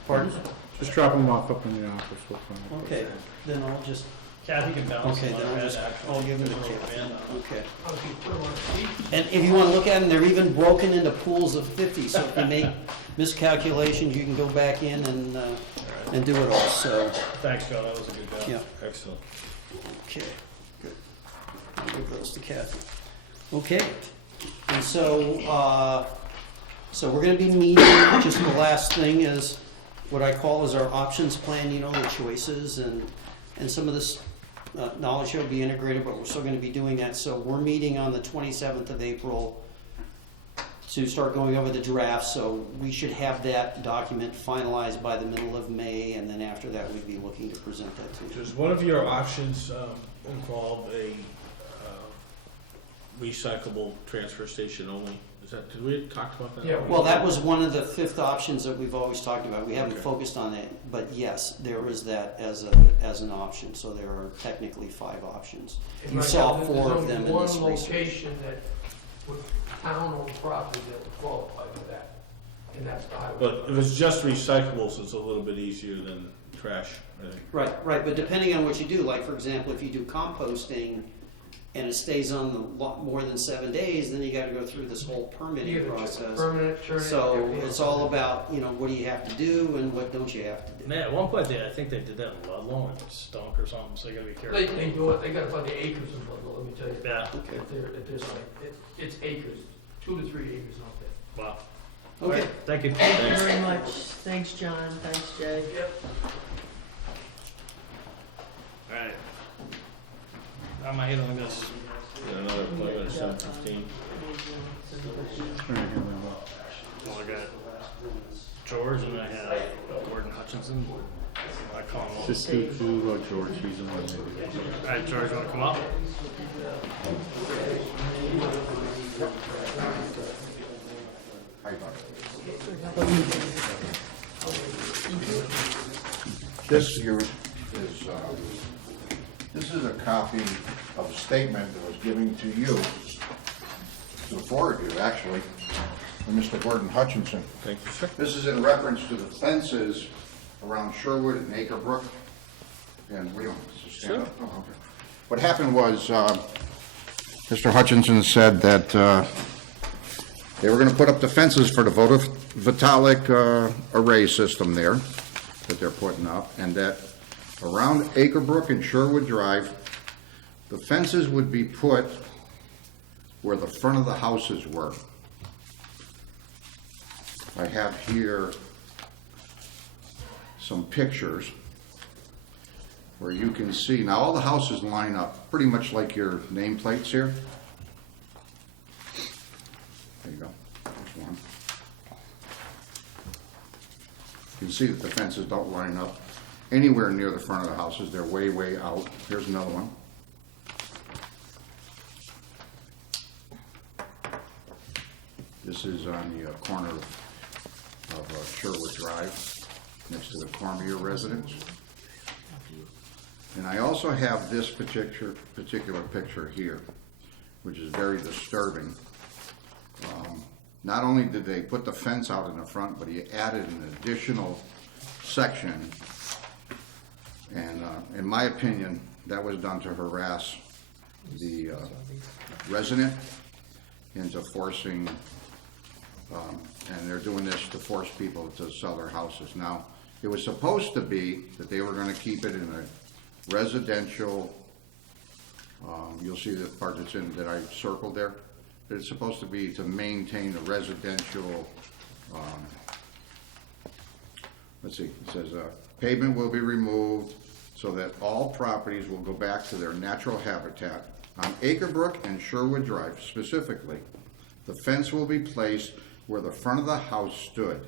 Pardon? Just drop them off up in the office. We'll find it. Okay, then I'll just, Kathy can balance okay, them then on I'll that just, actually. I'll give them to There's a little Kathy. band on it. Okay. How do you put them on a sheet? And if you wanna look at them, they're even broken into pools of 50, so if you make miscalculations, you can go back in and do it all, so, Thanks, Joe, that was a good job. yeah. Excellent. Okay, good. I'll give those to Kathy. Okay, and so, so we're gonna be meeting, just the last thing is what I call is our options plan, you know, the choices and some of this knowledge will be integrated, but we're still gonna be doing that. So we're meeting on the 27th of April to start going over the draft, so we should have that document finalized by the middle of May, and then after that, we'd be looking to present that to you. Does one of your options involve a recyclable transfer station only? Is that, did we talk about that? Yeah, Well, that was one of the fifth options that we've always talked about. We haven't Okay. focused on that, but yes, there is that as an option. So there are technically 5 options. And You right saw now, 4 of there's them only in this one research. location that would town-owned property that would qualify for that, and that's the highway. But if it's just recyclables, it's a little bit easier than trash, I think. Right, but depending on what you do, like for example, if you do composting and it stays on the lot more than 7 days, then you gotta go through this whole You permitting get a process. permanent turn-in, So everything it's else. all about, you know, what do you have to do and what don't you have to do. Man, at one point, I think they did that in Ludlow and it stunk or something, so you gotta be careful. They do it, they got about the acres in Ludlow, let me tell you. Yeah, Okay. If there's like, it's acres, 2 to 3 acres out there. wow. Okay. Thank you. Thank you very much. Thanks, John. Thanks, Jay. Yep. Alright. How am I hitting this? Got another appointment at 7:15. Well, I got George and I have Gordon Hutchinson. I call him over. Just do George, he's the one. Alright, George, wanna come up? This is a copy of a statement that was given to you, to the 4 of you, actually, from Mr. Gordon Hutchinson. Thank you, sir. This is in reference to the fences around Sherwood and Acrebrook. And we don't have to stand up? Oh, okay. What happened was, Mr. Hutchinson said that they were gonna put up the fences for the photovoltaic array system there, that they're putting up, and that around Acrebrook and Sherwood Drive, the fences would be put where the front of the houses were. I have here some pictures where you can see, now all the houses line up pretty much like your nameplates here. There you go, there's one. You can see that the fences don't line up anywhere near the front of the houses, they're way, way out. Here's another one. This is on the corner of Sherwood Drive, next to the Cormier residence. And I also have this particular picture here, which is very disturbing. Not only did they put the fence out in the front, but he added an additional section. And in my opinion, that was done to harass the resident into forcing, and they're doing this to force people to sell their houses. Now, it was supposed to be that they were gonna keep it in a residential, you'll see the part that's in, that I circled there. It's supposed to be to maintain a residential let's see, it says, pavement will be removed so that all properties will go back to their natural habitat. On Acrebrook and Sherwood Drive specifically, the fence will be placed where the front of the house stood,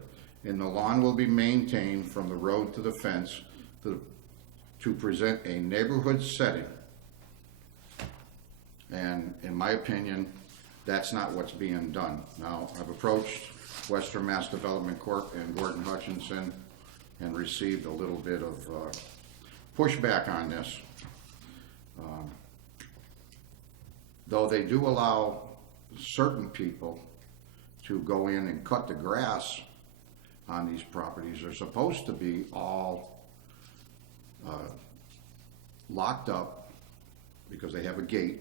and the lawn will be maintained from the road to the fence to present a neighborhood setting. And in my opinion, that's not what's being done. Now, I've approached Western Mass Development Corp. And Gordon Hutchinson and received a little bit of pushback on this. Though they do allow certain people to go in and cut the grass on these properties, they're supposed to be all locked up because they have a gate,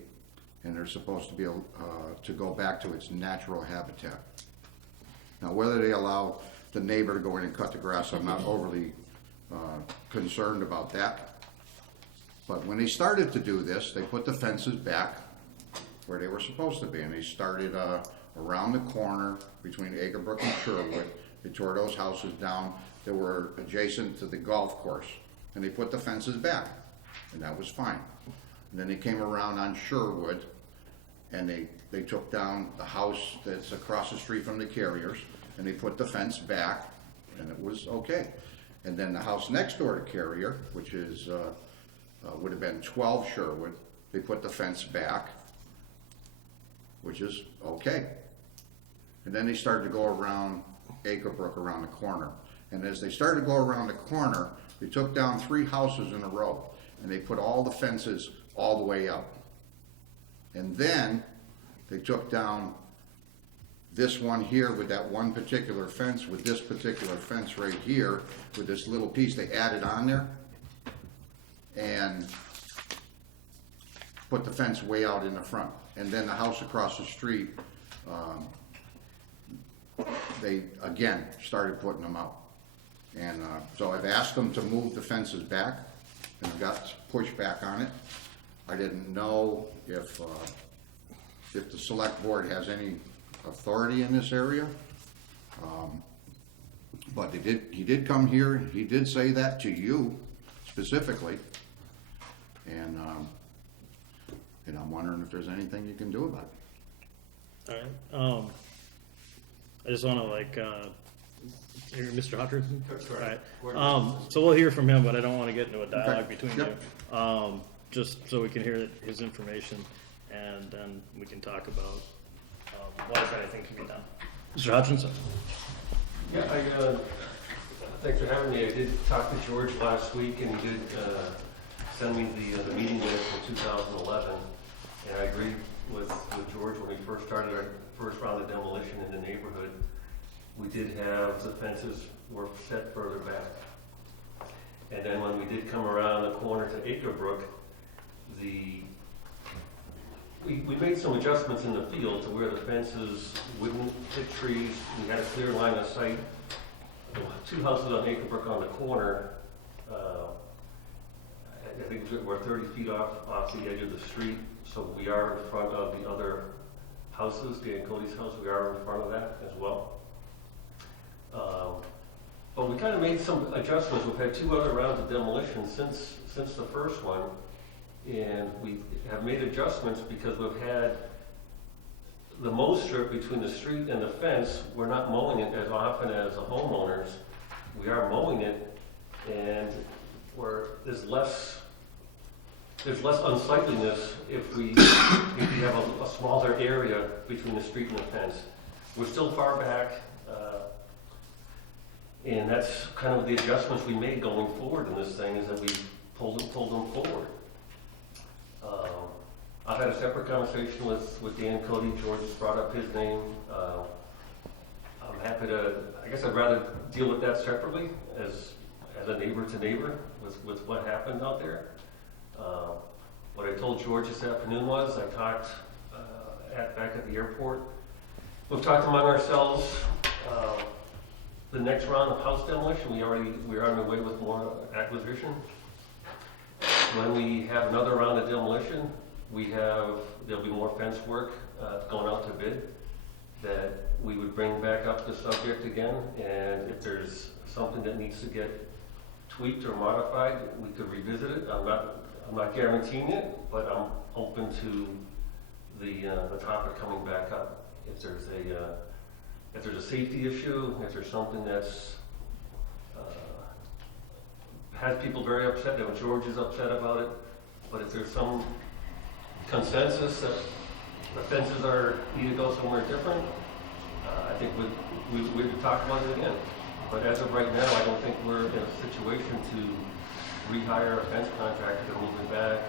and they're supposed to be able to go back to its natural habitat. Now, whether they allow the neighbor to go in and cut the grass, I'm not overly concerned about that. But when they started to do this, they put the fences back where they were supposed to be, and they started around the corner between Acrebrook and Sherwood. They tore those houses down that were adjacent to the golf course, and they put the fences back, and that was fine. And then they came around on Sherwood, and they took down the house that's across the street from the Carriers, and they put the fence back, and it was okay. And then the house next door to Carrier, which is would have been 12 Sherwood, they put the fence back, which is okay. And then they started to go around Acrebrook around the corner. And as they started to go around the corner, they took down 3 houses in a row, and they put all the fences all the way up. And then they took down this one here with that one particular fence, with this particular fence right here, with this little piece they added on there, and put the fence way out in the front. And then the house across the street, they again started putting them out. And so I've asked them to move the fences back, and I've got pushback on it. I didn't know if the select board has any authority in this area. But he did come here, he did say that to you specifically. And I'm wondering if there's anything you can do about it. All right. I just want to hear Mr. Hutchinson. All right. So we'll hear from him, but I don't want to get into a dialogue Okay. between Yep. you. Just so we can hear his information, and then we can talk about what, if anything, can be done. Mr. Hutchinson. Yeah, thanks for having me. I did talk to George last week, and he did send me the meeting minutes from 2011, and I agreed with George when we first started our first round of demolition in the neighborhood. We did have the fences were set further back. And then when we did come around the corner to Acrebrook, we made some adjustments in the field to where the fences wouldn't hit trees. We had a clear line of sight. The 2 houses on Acrebrook on the corner, I think we're 30 feet off the edge of the street, so we are in front of the other houses. Dan Cody's house, we are in front of that as well. But we kind of made some adjustments. We've had 2 other rounds of demolition since the first one, and we have made adjustments because we've had the mow strip between the street and the fence. We're not mowing it as often as the homeowners. We are mowing it, and there's less unsightliness if we have a smaller area between the street and the fence. We're still far back, and that's kind of the adjustments we made going forward in this thing, is that we pulled them forward. I've had a separate conversation with Dan Cody. George has brought up his name. I'm happy to, I guess I'd rather deal with that separately as a neighbor to neighbor with what happened out there. What I told George this afternoon was, I talked back at the airport. We've talked among ourselves. The next round of house demolition, we're on the way with more acquisition. When we have another round of demolition, there'll be more fence work going out to bid that we would bring back up the subject again, and if there's something that needs to get tweaked or modified, we could revisit it. I'm not guaranteeing it, but I'm open to the topic coming back up. If there's a safety issue, if there's something that's has people very upset, George is upset about it, but if there's some consensus that the fences need to go somewhere different, I think we would talk about it again. But as of right now, I don't think we're in a situation to rehire a fence contractor to move it back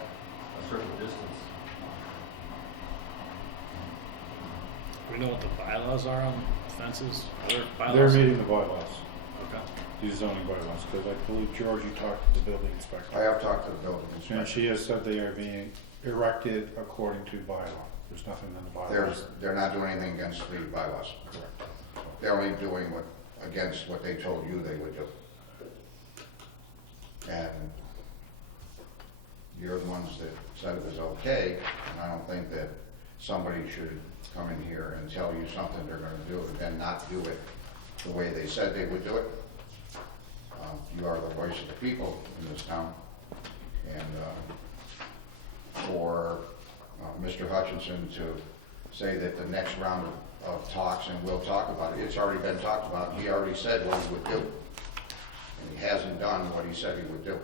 a certain distance. We know what the bylaws are on fences? Are there They're bylaws? meeting the bylaws, Okay. these zoning bylaws, because I believe, George, you talked to the building inspector. I have talked to the building And inspector. she has said they are being erected according to bylaw. There's nothing in the bylaws. They're not doing anything against the bylaws. Correct. They're only doing against what they told you they would do. And you're the ones that said it was okay, and I don't think that somebody should come in here and tell you something they're gonna do and then not do it the way they said they would do it. You are the voice of the people in this town. And for Mr. Hutchinson to say that the next round of talks, and we'll talk about it, it's already been talked about, and he already said what he would do. And he hasn't done what he said he would do.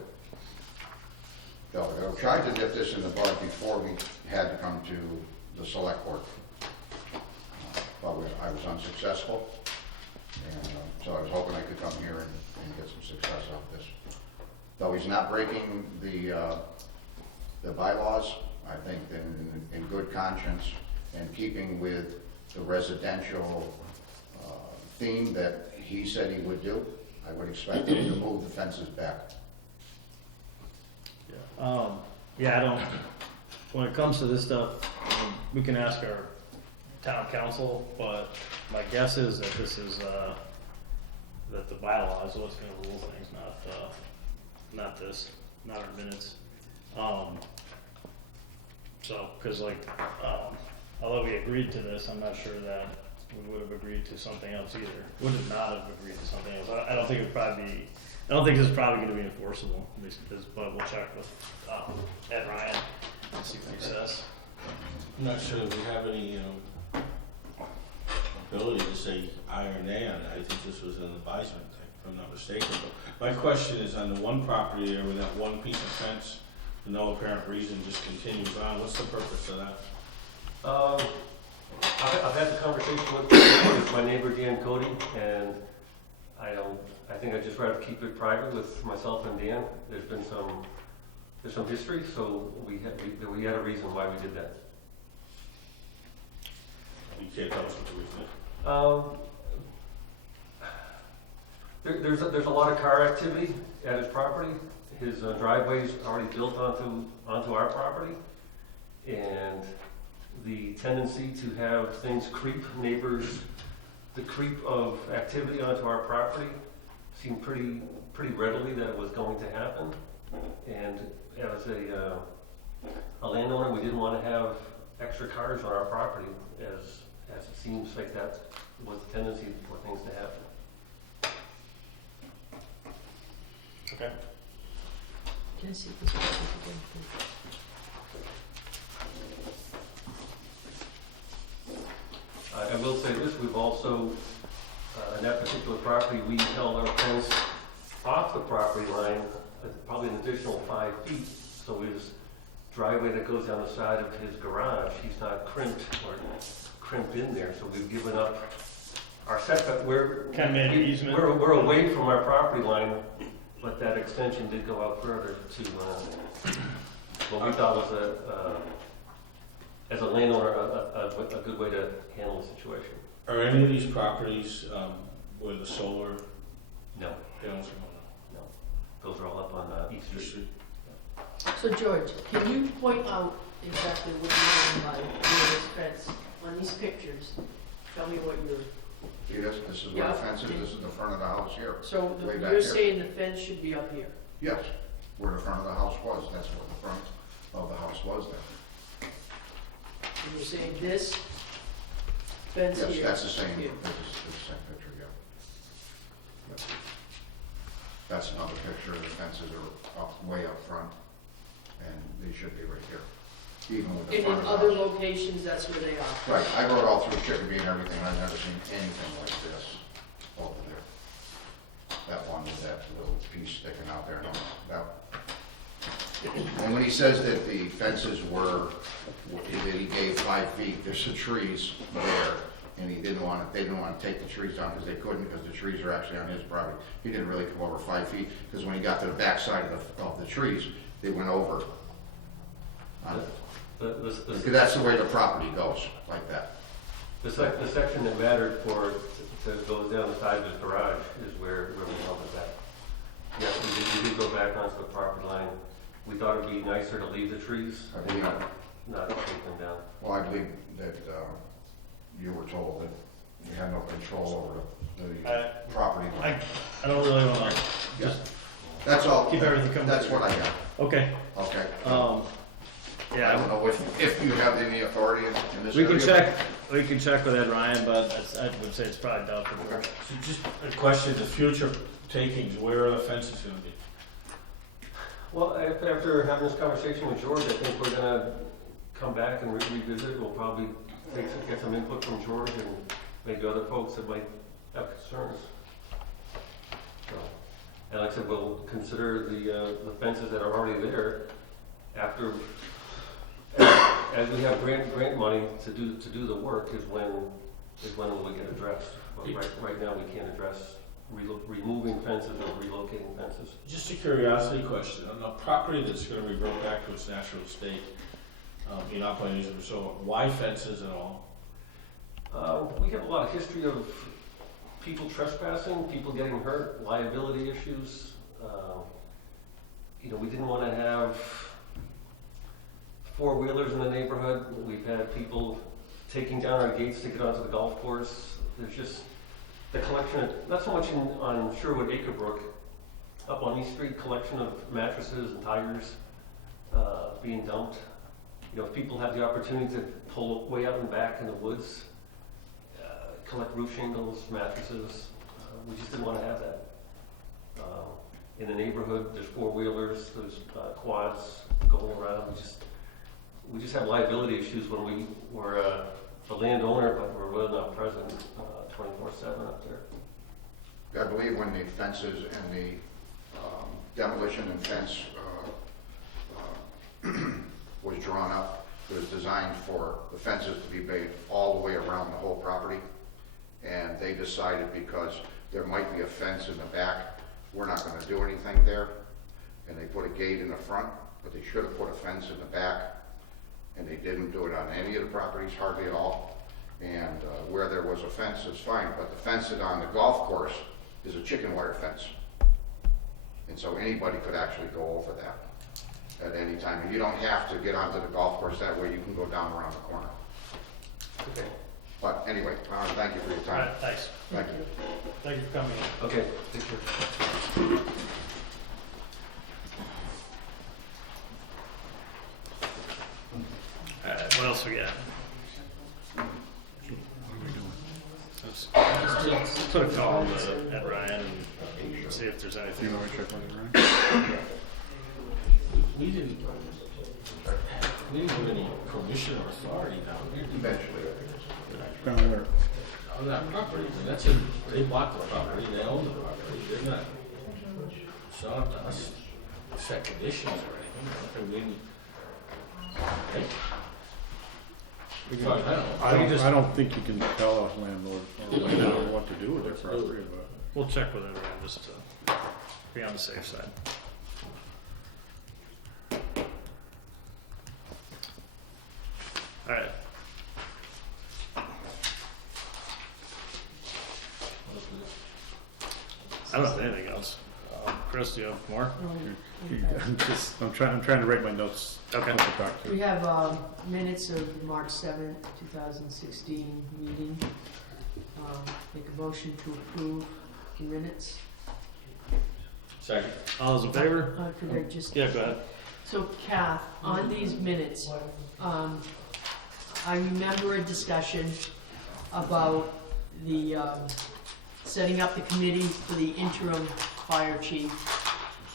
So I tried to nip this in the bud before we had to come to the select board. But I was unsuccessful, and so I was hoping I could come here and get some success out of this. Though he's not breaking the bylaws, I think that in good conscience and keeping with the residential theme that he said he would do, I would expect him to move the fences back. Yeah, I don't, when it comes to this stuff, we can ask our town council, but my guess is that this is, that the bylaw is what's gonna rule things, not this, not our minutes. So, cause although we agreed to this, I'm not sure that we would have agreed to something else either. Would have not have agreed to something else. I don't think I don't think this is probably gonna be enforceable, at least, but we'll check with, Ed Ryan and see what he says. I'm not sure that we have any, ability to say aye or nay on it. I think this was an advisement, if I'm not mistaken. But my question is, on the one property there with that one piece of fence, for no apparent reason, just continues on, what's the purpose of that? I've had the conversation with my neighbor Dan Cody, and I think I'd just rather keep it private with myself and Dan. There's some history, so we had a reason why we did that. You can't tell us what the reason is. There's a lot of car activity at his property. His driveway's already built onto our property, and the tendency to have things creep neighbors, the creep of activity onto our property seemed pretty readily that it was going to happen. And as a landowner, we didn't want to have extra cars on our property, as it seems like that was the tendency for things to happen. Okay. Can I see this one again, please? I will say this, we've also, in that particular property, we held our fence off the property line, probably an additional 5 feet. So his driveway that goes down the side of his garage, he's not crimped in there. So we've given up our setback. We're away from our property line, but that extension did go out further to what we thought was as a landowner, a good way to handle the situation. Are any of these properties where the solar No, panels no. Those are all up on East are? Street. So George, can you point out exactly what you mean by this fence on these pictures? Tell me what you're, See this is where Yeah. the fence is, this is the front of the house here. so Way back you're here. saying the fence should be up here? Yes, where the front of the house was, that's what the front of the house was then. And you're saying this fence Yes, here. that's the same, Here. that's the same picture, yeah. Yep. That's another picture, the fences are up, way up front, and they should be right here, even with the And front in of the other house. locations, that's where they are. Right, I rode all through Chicopee and everything, I've never seen anything like this over there. That one with that little piece sticking out there, no, that. And when he says that the fences were, that he gave 5 feet, there's the trees there, and they didn't want to take the trees down because they couldn't, because the trees are actually on his property. He didn't really come over 5 feet, because when he got to the backside of the trees, they went over. That's the way the property goes, like that. The section that mattered for, that goes down the side of his garage is where we held it back. Yes, we did go back onto the property line. We thought it'd be nicer to leave the trees I and believe- not take them down. Well, I believe that you were told that you had no control over the property line. I don't really wanna, Yeah. That's all. keep everything coming That's together. what I got, okay, okay? I yeah. don't know if you have any authority in this We area. can check with Ed Ryan, but I would say it's probably doubtful. So just a question, the future takings, where are the fences gonna be? Well, after having this conversation with George, I think we're gonna come back and revisit. We'll probably get some input from George and maybe other folks that might have concerns. So, and like I said, we'll consider the fences that are already there after, as we have grant money to do the work is when will we get addressed. But right now, we can't address removing fences or relocating fences. Just a curiosity question, on the property that's gonna revert back to its natural state, you're not planning to use it, so why fences at all? We have a lot of history of people trespassing, people getting hurt, liability issues. We didn't want to have four-wheelers in the neighborhood. We've had people taking down our gates to get onto the golf course. There's just the collection, not so much on Sherwood Acrebrook, up on East Street, collection of mattresses and tires being dumped. If people have the opportunity to pull way out and back in the woods, collect roof shingles, mattresses, we just didn't want to have that. In the neighborhood, there's four-wheelers, there's quads going around. We just have liability issues when we were the landowner, but we're really not present 24/7 up there. I believe when the fences and the demolition and fence was drawn up, it was designed for the fences to be made all the way around the whole property. And they decided because there might be a fence in the back, we're not going to do anything there. And they put a gate in the front, but they should have put a fence in the back. And they didn't do it on any of the properties, hardly at all. And where there was a fence is fine, but the fence that's on the golf course is a chicken wire fence. And so anybody could actually go over that at any time. And you don't have to get onto the golf course, that way you can go down around the corner. Okay. But anyway, thank you for your All time. right, thanks. Thank you. Thank you for coming in. Okay, take care. All right, what else we got? Let's put a call to Ed Ryan and see if there's Do anything. you want to check with it, Ryan? We didn't have any permission or authority down here Eventually. Down there. on that property. And they bought the property, they own the property, they're not, it's not up to us to set conditions or anything. I don't think you can tell a landlord or landowner what to do with their property, but. We'll check with Ed Ryan just to be on the safe side. All right. I don't have anything else. Chris, do you have more? I'm trying to write my notes. Okay. What to talk to. We have minutes of March 7th, 2016 meeting. Make a motion to approve the minutes. Second. All those in favor? Could I just, Yeah, go ahead. so Kath, on these minutes, I remember a discussion about the, setting up the committee for the interim fire chief.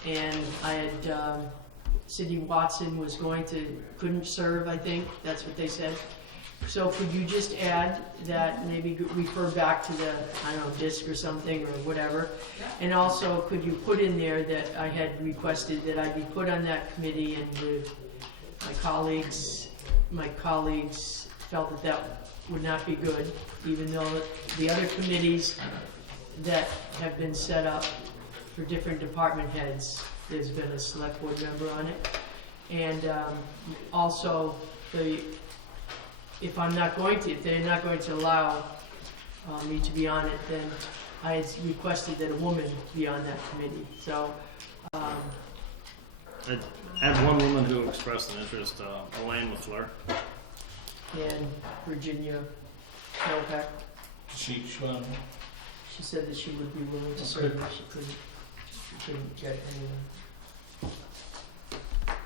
And I had, Sidney Watson was couldn't serve, I think, that's what they said. So could you just add that, maybe refer back to the, I don't know, disc or something, or whatever? And also, could you put in there that I had requested that I be put on that committee, and my colleagues felt that that would not be good, even though the other committees that have been set up for different department heads, there's been a select board member on it. And also, if they're not going to allow me to be on it, then I had requested that a woman be on that committee. So, I had one woman who expressed an interest, Elaine LaFleur. and Virginia Novak, She she said that she would be willing to serve if she couldn't get anyone.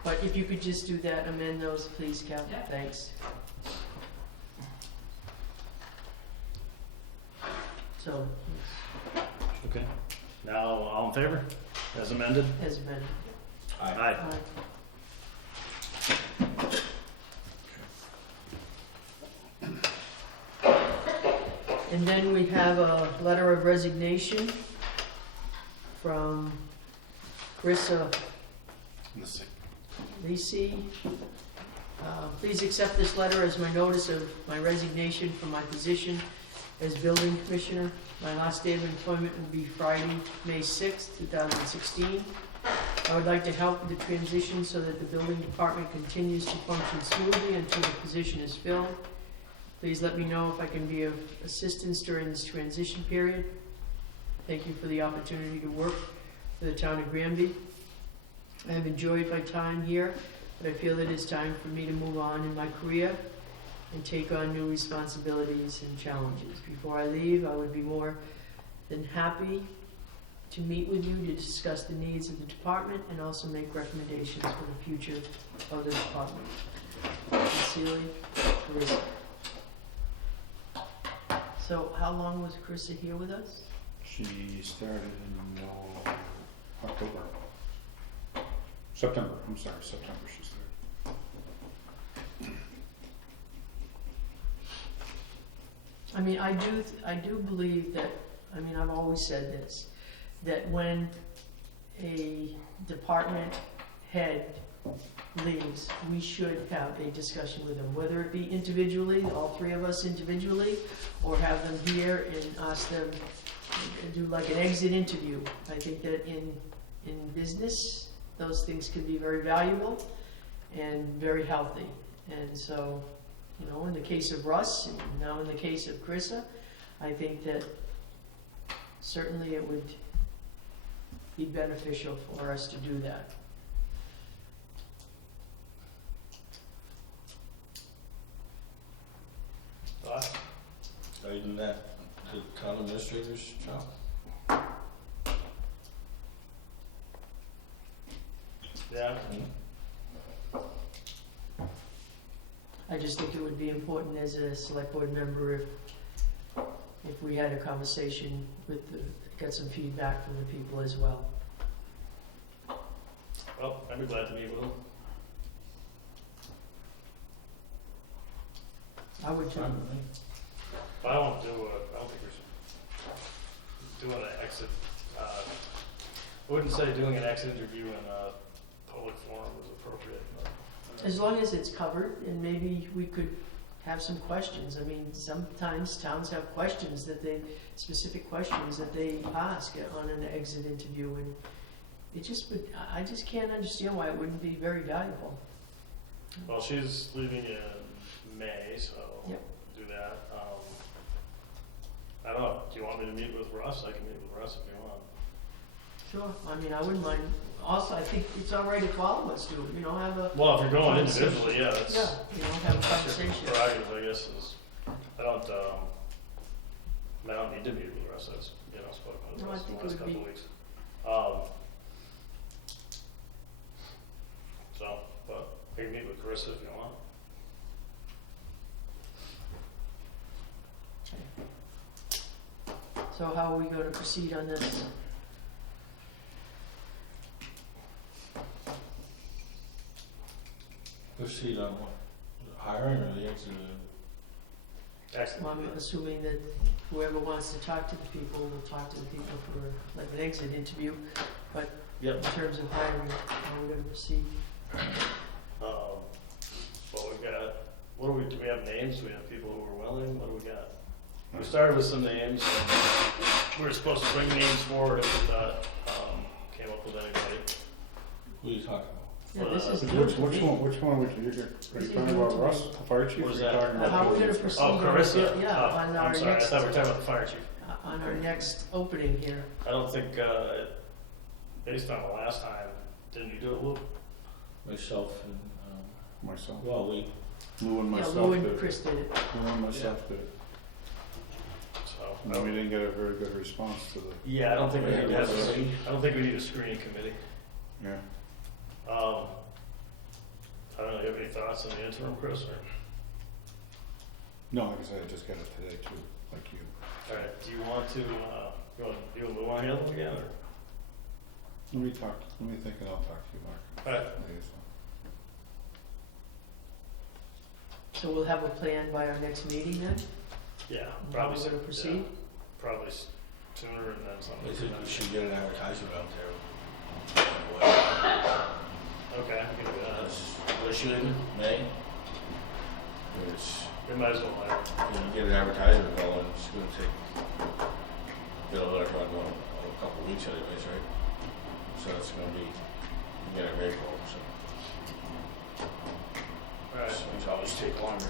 But if you could just do that, amend those, please, Cal. Yeah. Thanks. So, Okay. Now, all in favor? As amended? as amended. Aye. Aye. And then we have a letter of resignation from Carissa Lisi. Please accept this letter as my notice of my resignation from my position as building commissioner. My last day of employment will be Friday, May 6th, 2016. I would like to help with the transition so that the building department continues to function smoothly until the position is filled. Please let me know if I can be of assistance during this transition period. Thank you for the opportunity to work for the town of Granby. I have enjoyed my time here, but I feel it is time for me to move on in my career and take on new responsibilities and challenges. Before I leave, I would be more than happy to meet with you to discuss the needs of the department and also make recommendations for the future of the department. Sincerely, Carissa. So how long was Carissa here with us? She started in October. September she started. I mean, I do believe that, I mean, I've always said this, that when a department head leaves, we should have a discussion with them, whether it be individually, all three of us individually, or have them here and ask them, do like an exit interview. I think that in business, those things can be very valuable and very healthy. And so, you know, in the case of Russ, and now in the case of Carissa, I think that certainly it would be beneficial for us to do that. Thoughts? Are you doing that, the town administrator's job? Yeah. I just think it would be important as a select board member if we had a conversation with got some feedback from the people as well. Well, I'd be glad to meet with them. I would too. But I don't think we're doing an exit, I wouldn't say doing an exit interview in a public forum is appropriate. But, As long as it's covered, and maybe we could have some questions. I mean, sometimes towns have questions specific questions that they ask on an exit interview, and I just can't understand why it wouldn't be very valuable. well, she's leaving in May, so Yep. do that. I don't know, do you want me to meet with Russ? I can meet with Russ if you want. Sure, I mean, I wouldn't mind. Also, I think it's all right if all of us do it, you know, have a, Well, if you're going individually, yeah, that's. yeah, you know, have a conversation. Prerogative, I guess, is, I don't need to meet with Russ, that's, spoken with No, I Russ in think the it last would couple be- of weeks. But I can meet with Carissa if you want. So how are we going to proceed on this? Proceed on what? Hiring or the exit? Well, I'm assuming that whoever wants to talk to the people will talk to the people for like an exit interview, but Yep. in terms of hiring, how are we going to proceed? Well, we've got, what do we have names? Do we have people who are willing? What do we got? We started with some names. We were supposed to bring names forward if we thought, came up with anybody. Who are you talking about? Yeah, this is new Which to me. which one would you, are you talking about Russ, the fire chief? What is or are you that? talking about How are we going to Julius? proceed? Oh, on- Carissa? Yeah, Oh, on our I'm sorry, I next, thought we were talking about the fire chief. on our next opening here. I don't think, based on the last time, didn't you do it, Lou? Myself and, Myself. well, we, Lou and Yeah, myself Lou and did. Chris did it. Lou and myself did. So. No, we didn't get a very good response to the, Yeah, I don't think we Yeah, need to have, it was- I don't think we need a screening committee. yeah. I don't know, you have any thoughts on the interim, Chris, or? No, like I said, I just got it today too, like you. All right, do you want to, you and Lou want to handle it again, or? Let me think and I'll talk to you, Mark. All right. So we'll have a plan by our next meeting then? Yeah, How probably. we're going to proceed? Yeah, probably sooner and then I something. think we should get an advertisement out there. Okay, I'm gonna do that. Let's issue it in May. We might as well, You get an advertisement going, it's gonna take, it'll let everyone know a couple of weeks anyways, right? So it's gonna be, beginning of April, so. all right. Things always take longer.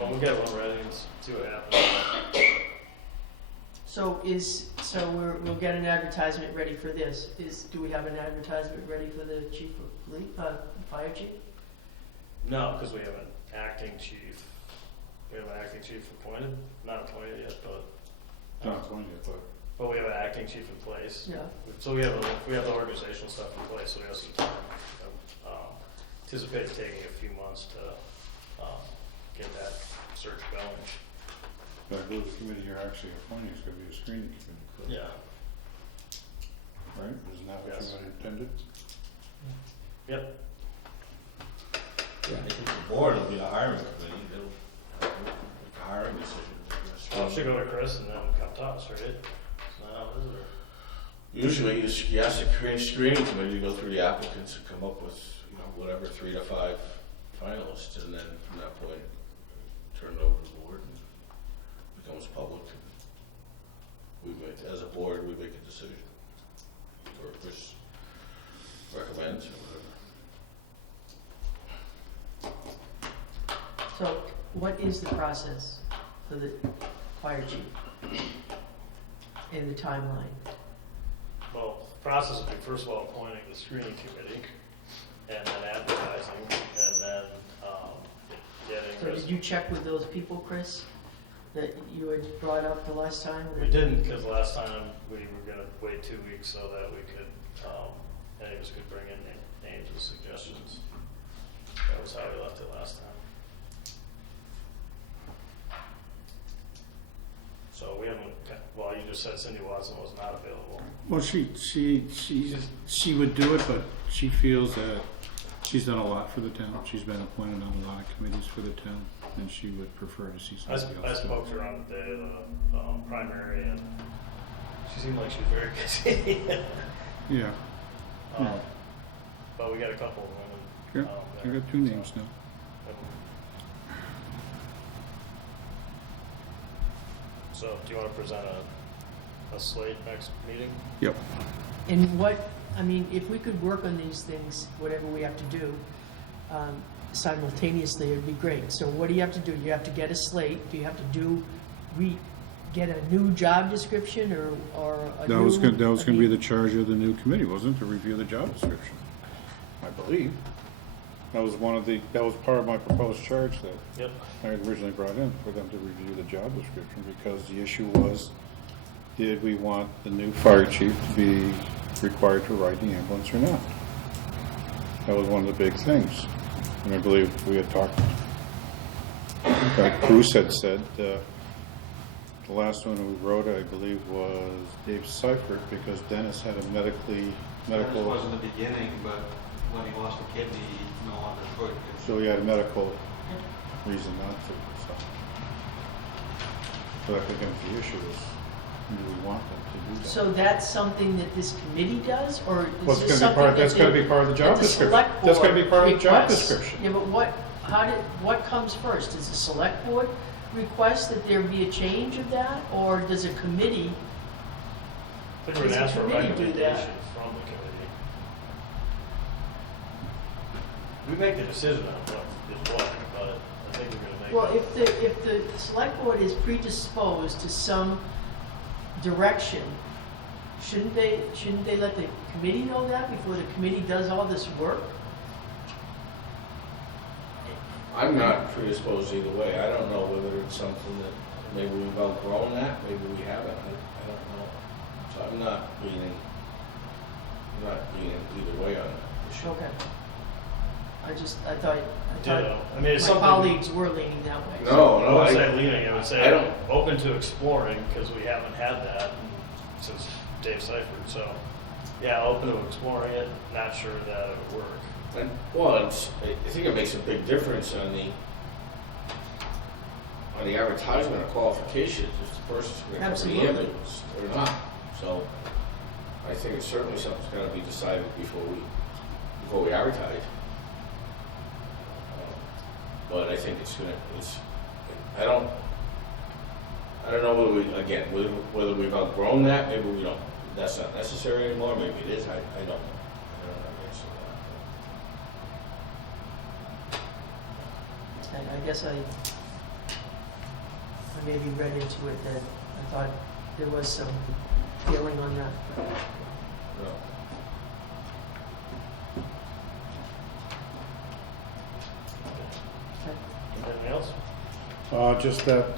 Well, we'll get one ready and see what happens. So we'll get an advertisement ready for this. Do we have an advertisement ready for the chief of police, fire chief? No, because we have an acting chief. We have an acting chief appointed, not appointed yet, but Not going yet, but we have an acting chief in place. Yeah. So we have the organizational stuff in place, so we have some time. Anticipate taking a few months to get that search going. I believe the committee you're actually appointing is gonna be a screening committee, correct? Yeah. Right? Isn't that what Yes. you had intended? Yep. Yeah, I think the board will be the hiring committee, they'll make the hiring decisions. Well, it should go to Chris and then come to us, right? No, is it? Usually, you ask the screening committee to go through the applicants and come up with, whatever, 3 to 5 finalists, and then from that point, turn it over to the board and becomes public. As a board, we make a decision. Or Chris recommends or whatever. So what is the process for the fire chief and the timeline? Well, the process would be first of all appointing the screening committee and then advertising and then getting. So did you check with those people, Chris, that you had brought up the last time? We didn't, because last time we were gonna wait 2 weeks so that we could, any of us could bring in names and suggestions. That was how we left it last time. So we haven't, well, you just said Cindy Watson was not available. Well, she would do it, but she feels that she's done a lot for the town. She's been appointed on a lot of committees for the town, and she would prefer to see I somebody else do spoke it. to her on the day of the primary and she seemed like she was very busy. Yeah, Um, But we got a couple of women. yeah, I got 2 names now. So do you want to present a slate next meeting? Yep. And if we could work on these things, whatever we have to do, simultaneously, it'd be great. So what do you have to do? You have to get a slate, do you have to get a new job description or a That new? was gonna be the charge of the new committee, wasn't it, to review the job description? I believe. That was part of my proposed charge that Yep. I had originally brought in for them to review the job description, because the issue was, did we want the new fire chief to be required to ride the ambulance or not? That was one of the big things. And I believe we had talked, in fact, Bruce had said, The last one who wrote it, I believe, was Dave Seifert, because Dennis had a Dennis medical, was in the beginning, but when he lost a kidney, he no longer could. so he had a medical reason not to, so. But I think the issue is, do we want them to do that? So that's something that this committee does, or Well, is it's this gonna be something part, that that's gonna be part of the job that the description. select That's gonna board be part of the job requests? description. Yeah, but what comes first? Does the select board request that there be a change of that, or does a committee? I think we're gonna ask for a Does the committee do that? recommendation from the committee. We make the decision on what is what, but I think we're gonna make. Well, if the select board is predisposed to some direction, shouldn't they let the committee know that before the committee does all this work? I'm not predisposed either way. I don't know whether it's something that maybe we've outgrown that, maybe we haven't. I don't know. So I'm not leaning either way on that issue. Okay. I thought Ditto. I mean, it's my something. colleagues were leaning that way. No, I no, wouldn't say I, leaning, I would say I don't- open to exploring, because we haven't had that since Dave Seifert, so, yeah, open to exploring it, not sure that it would work. and, well, I think it makes a big difference on the advertisement of qualifications, if the person's gonna cover the Absolutely. ambulance or not. So, I think it's certainly something's gotta be decided before we advertise. But I think I don't know whether whether we've outgrown that, maybe we don't, that's not necessary anymore, maybe it is, I don't know. I don't know the answer to that. And I guess I maybe read into it that I thought there was some feeling on that. No. Anything else? Just that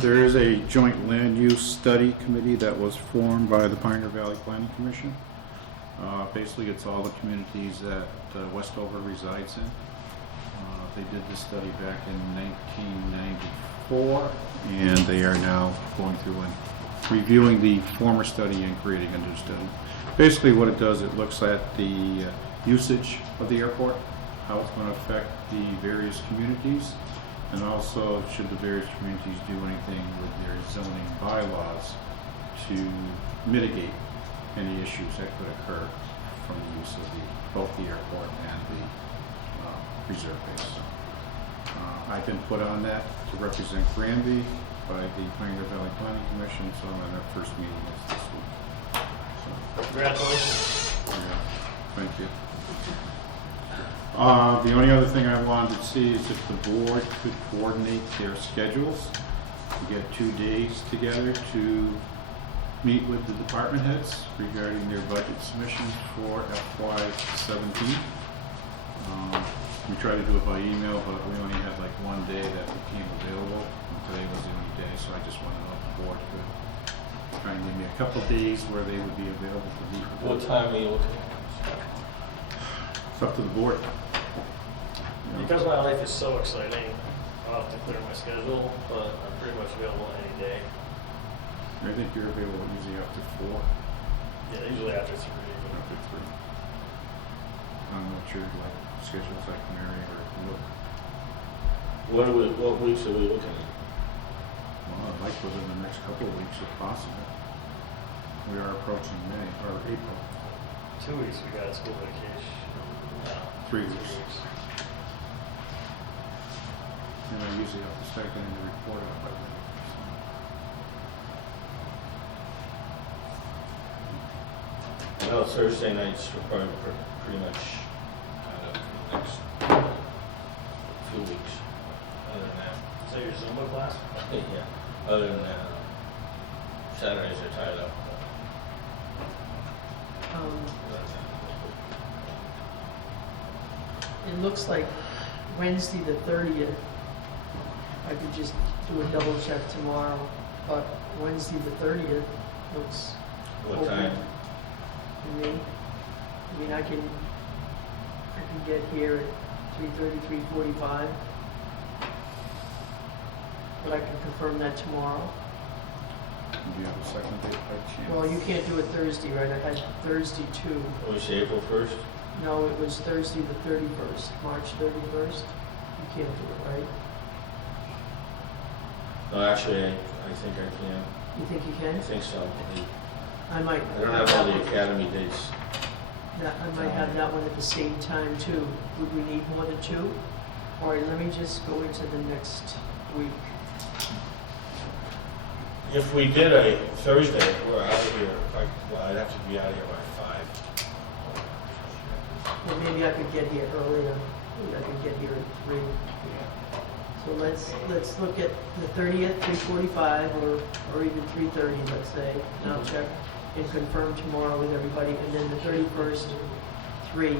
there is a joint land use study committee that was formed by the Pioneer Valley Planning Commission. Basically, it's all the communities that Westover resides in. They did this study back in 1994, and they are now going through and reviewing the former study and creating a new study. Basically, what it does, it looks at the usage of the airport, how it's going to affect the various communities, and also should the various communities do anything with their zoning bylaws to mitigate any issues that could occur from the use of both the airport and the reserve base. I've been put on that to represent Granby by the Pioneer Valley Planning Commission, so my first meeting is this week. So, Congratulations. yeah, thank you. The only other thing I wanted to see is if the board could coordinate their schedules to get 2 days together to meet with the department heads regarding their budget submissions for FY17. We tried to do it by email, but we only had like one day that became available, and today was the only day, so I just wanted to know if the board could try and give me a couple days where they would be available to meet with What them. time are you looking at? It's up to the board. You know. Because my life is so exciting, I'll have to clear my schedule, but I'm pretty much available any day. I think you're available usually after 4, Yeah, usually after 3. after 3. I don't know what your schedule's like, Mary, or look. What weeks are we looking at? Well, I'd like within the next couple of weeks if possible. We are approaching May, or April. 2 weeks, we got a school vacation. No, 3 weeks. And I usually have to start getting the report out by then. No, Thursday nights are probably pretty much kind of the next few weeks. Other than that, So your Zumba class? yeah. Other than that, Saturdays are tied up. It looks like Wednesday the 30th, I could just do a double check tomorrow, but Wednesday the 30th looks What open time? to me. I mean, I can get here at 3:30, 3:45. But I can confirm that tomorrow. Do you have a second date by chance? Well, you can't do it Thursday, right? I had Thursday too. We say April 1st? No, it was Thursday the 31st, March 31st. You can't do it, right? No, actually, I think I can. You think you I can? think so. I might. I don't have all the academy dates. I might have that one at the same time too. Would we need more than two? All right, let me just go into the next week. If we did a Thursday, we're out of here, well, I'd have to be out of here by 5. Well, maybe I could get here earlier. Maybe I could get here at 3. So let's look at the 30th, 3:45, or even 3:30, let's say. And I'll check and confirm tomorrow with everybody. And then the 31st, 3.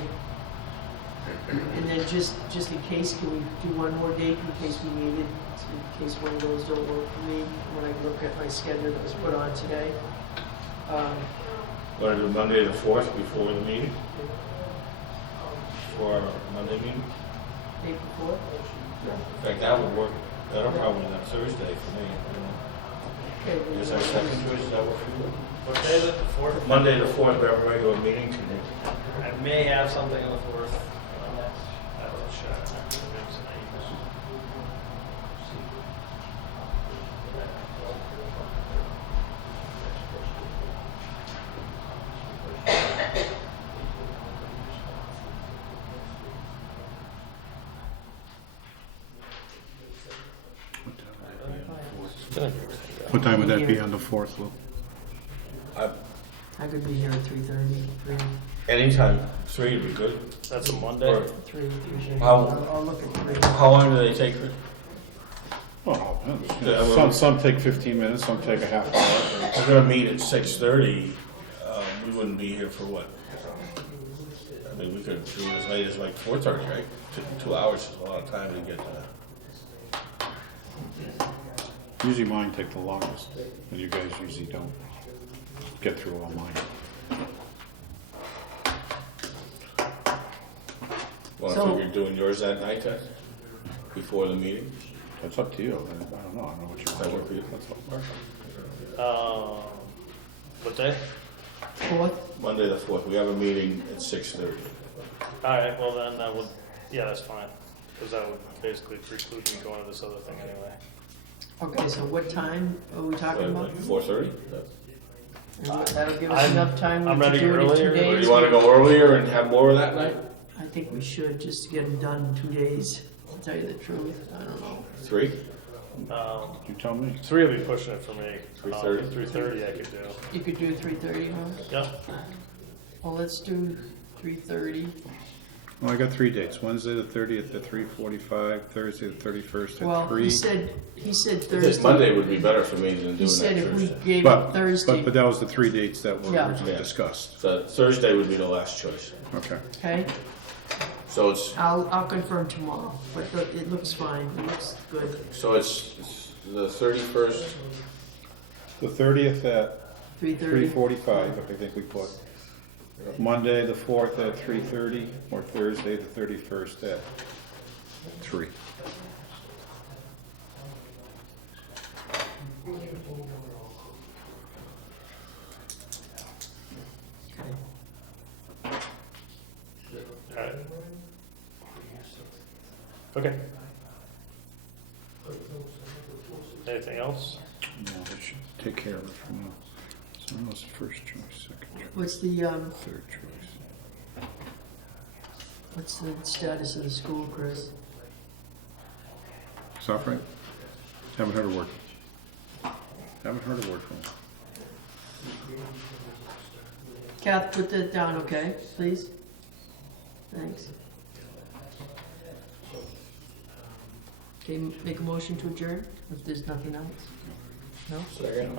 And then just in case, can we do one more date in case we need it? In case one of those don't work for me when I look at my schedule that was put on today. Want to do Monday the 4th before the meeting? For our Monday meeting? April 4th? In fact, that would work. That'll probably be that Thursday for me. Okay, Is our second choice, is that what for you? What day is it, the 4th? Monday the 4th, we have a regular meeting today. I may have something on the 4th. I will check. Maybe some emails. What time would that be on the 4th, Lou? I could be here at 3:30, 3. Anytime, 3 would be good. That's a Monday? Or 3 usually. How- I'll look at 3. how long do they take? Oh, Yeah, well- some take 15 minutes, some take a half hour. We're gonna meet at 6:30. We wouldn't be here for what? I mean, we could do as late as like 4:30, right? 2 hours is a lot of time to get to that. Usually mine take the longest, and you guys usually don't get through all mine. Well, So- if you're doing yours that night, then? Before the meeting? That's up to you. I don't know. I don't know what you That work want for to you? do. That's all. What day? 4th? Monday the 4th, we have a meeting at 6:30. All right, well then that would, yeah, that's fine. Because that would basically preclude me going to this other thing anyway. Okay, so what time are we talking about? Like 4:30? And that'll give us enough time I'm to ready do it in 2 earlier, or Or days? you wanna go earlier and have more of that night? I think we should, just to get them done in 2 days, to tell you the truth. I don't know. 3? You tell me. 3 will be pushing it for me. 3:30? 3:30 I could do. You could do 3:30, huh? Yeah. Well, let's do 3:30. Well, I got 3 dates. Wednesday the 30th at 3:45, Thursday the 31st at Well, 3. he said This Thursday. Monday would be better for me than doing He that said if we Thursday. gave it But Thursday, that was the 3 dates that were Yeah. originally Yeah. discussed. So Thursday would be the last choice. Okay. okay? So it's, I'll confirm tomorrow, but it looks fine, it looks good. so it's the 31st, The 30th at 3:30. 3:45, I think we put. Monday the 4th at 3:30, or Thursday the 31st at 3. All right. Okay. Anything else? No, they should take care of it for now. So that was the first choice, second choice, What's the, third choice. what's the status of the school, Chris? Soft right? Haven't heard a word. Haven't heard a word from him. Kath, put that down, okay, please? Thanks. Okay, make a motion to adjourn, if there's nothing else? No?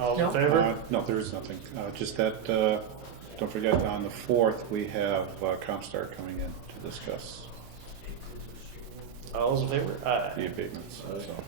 All No. in favor? No, there is nothing. Just that, don't forget, on the 4th, we have Comstar coming in to discuss All those in favor? Aye. the abatements, so.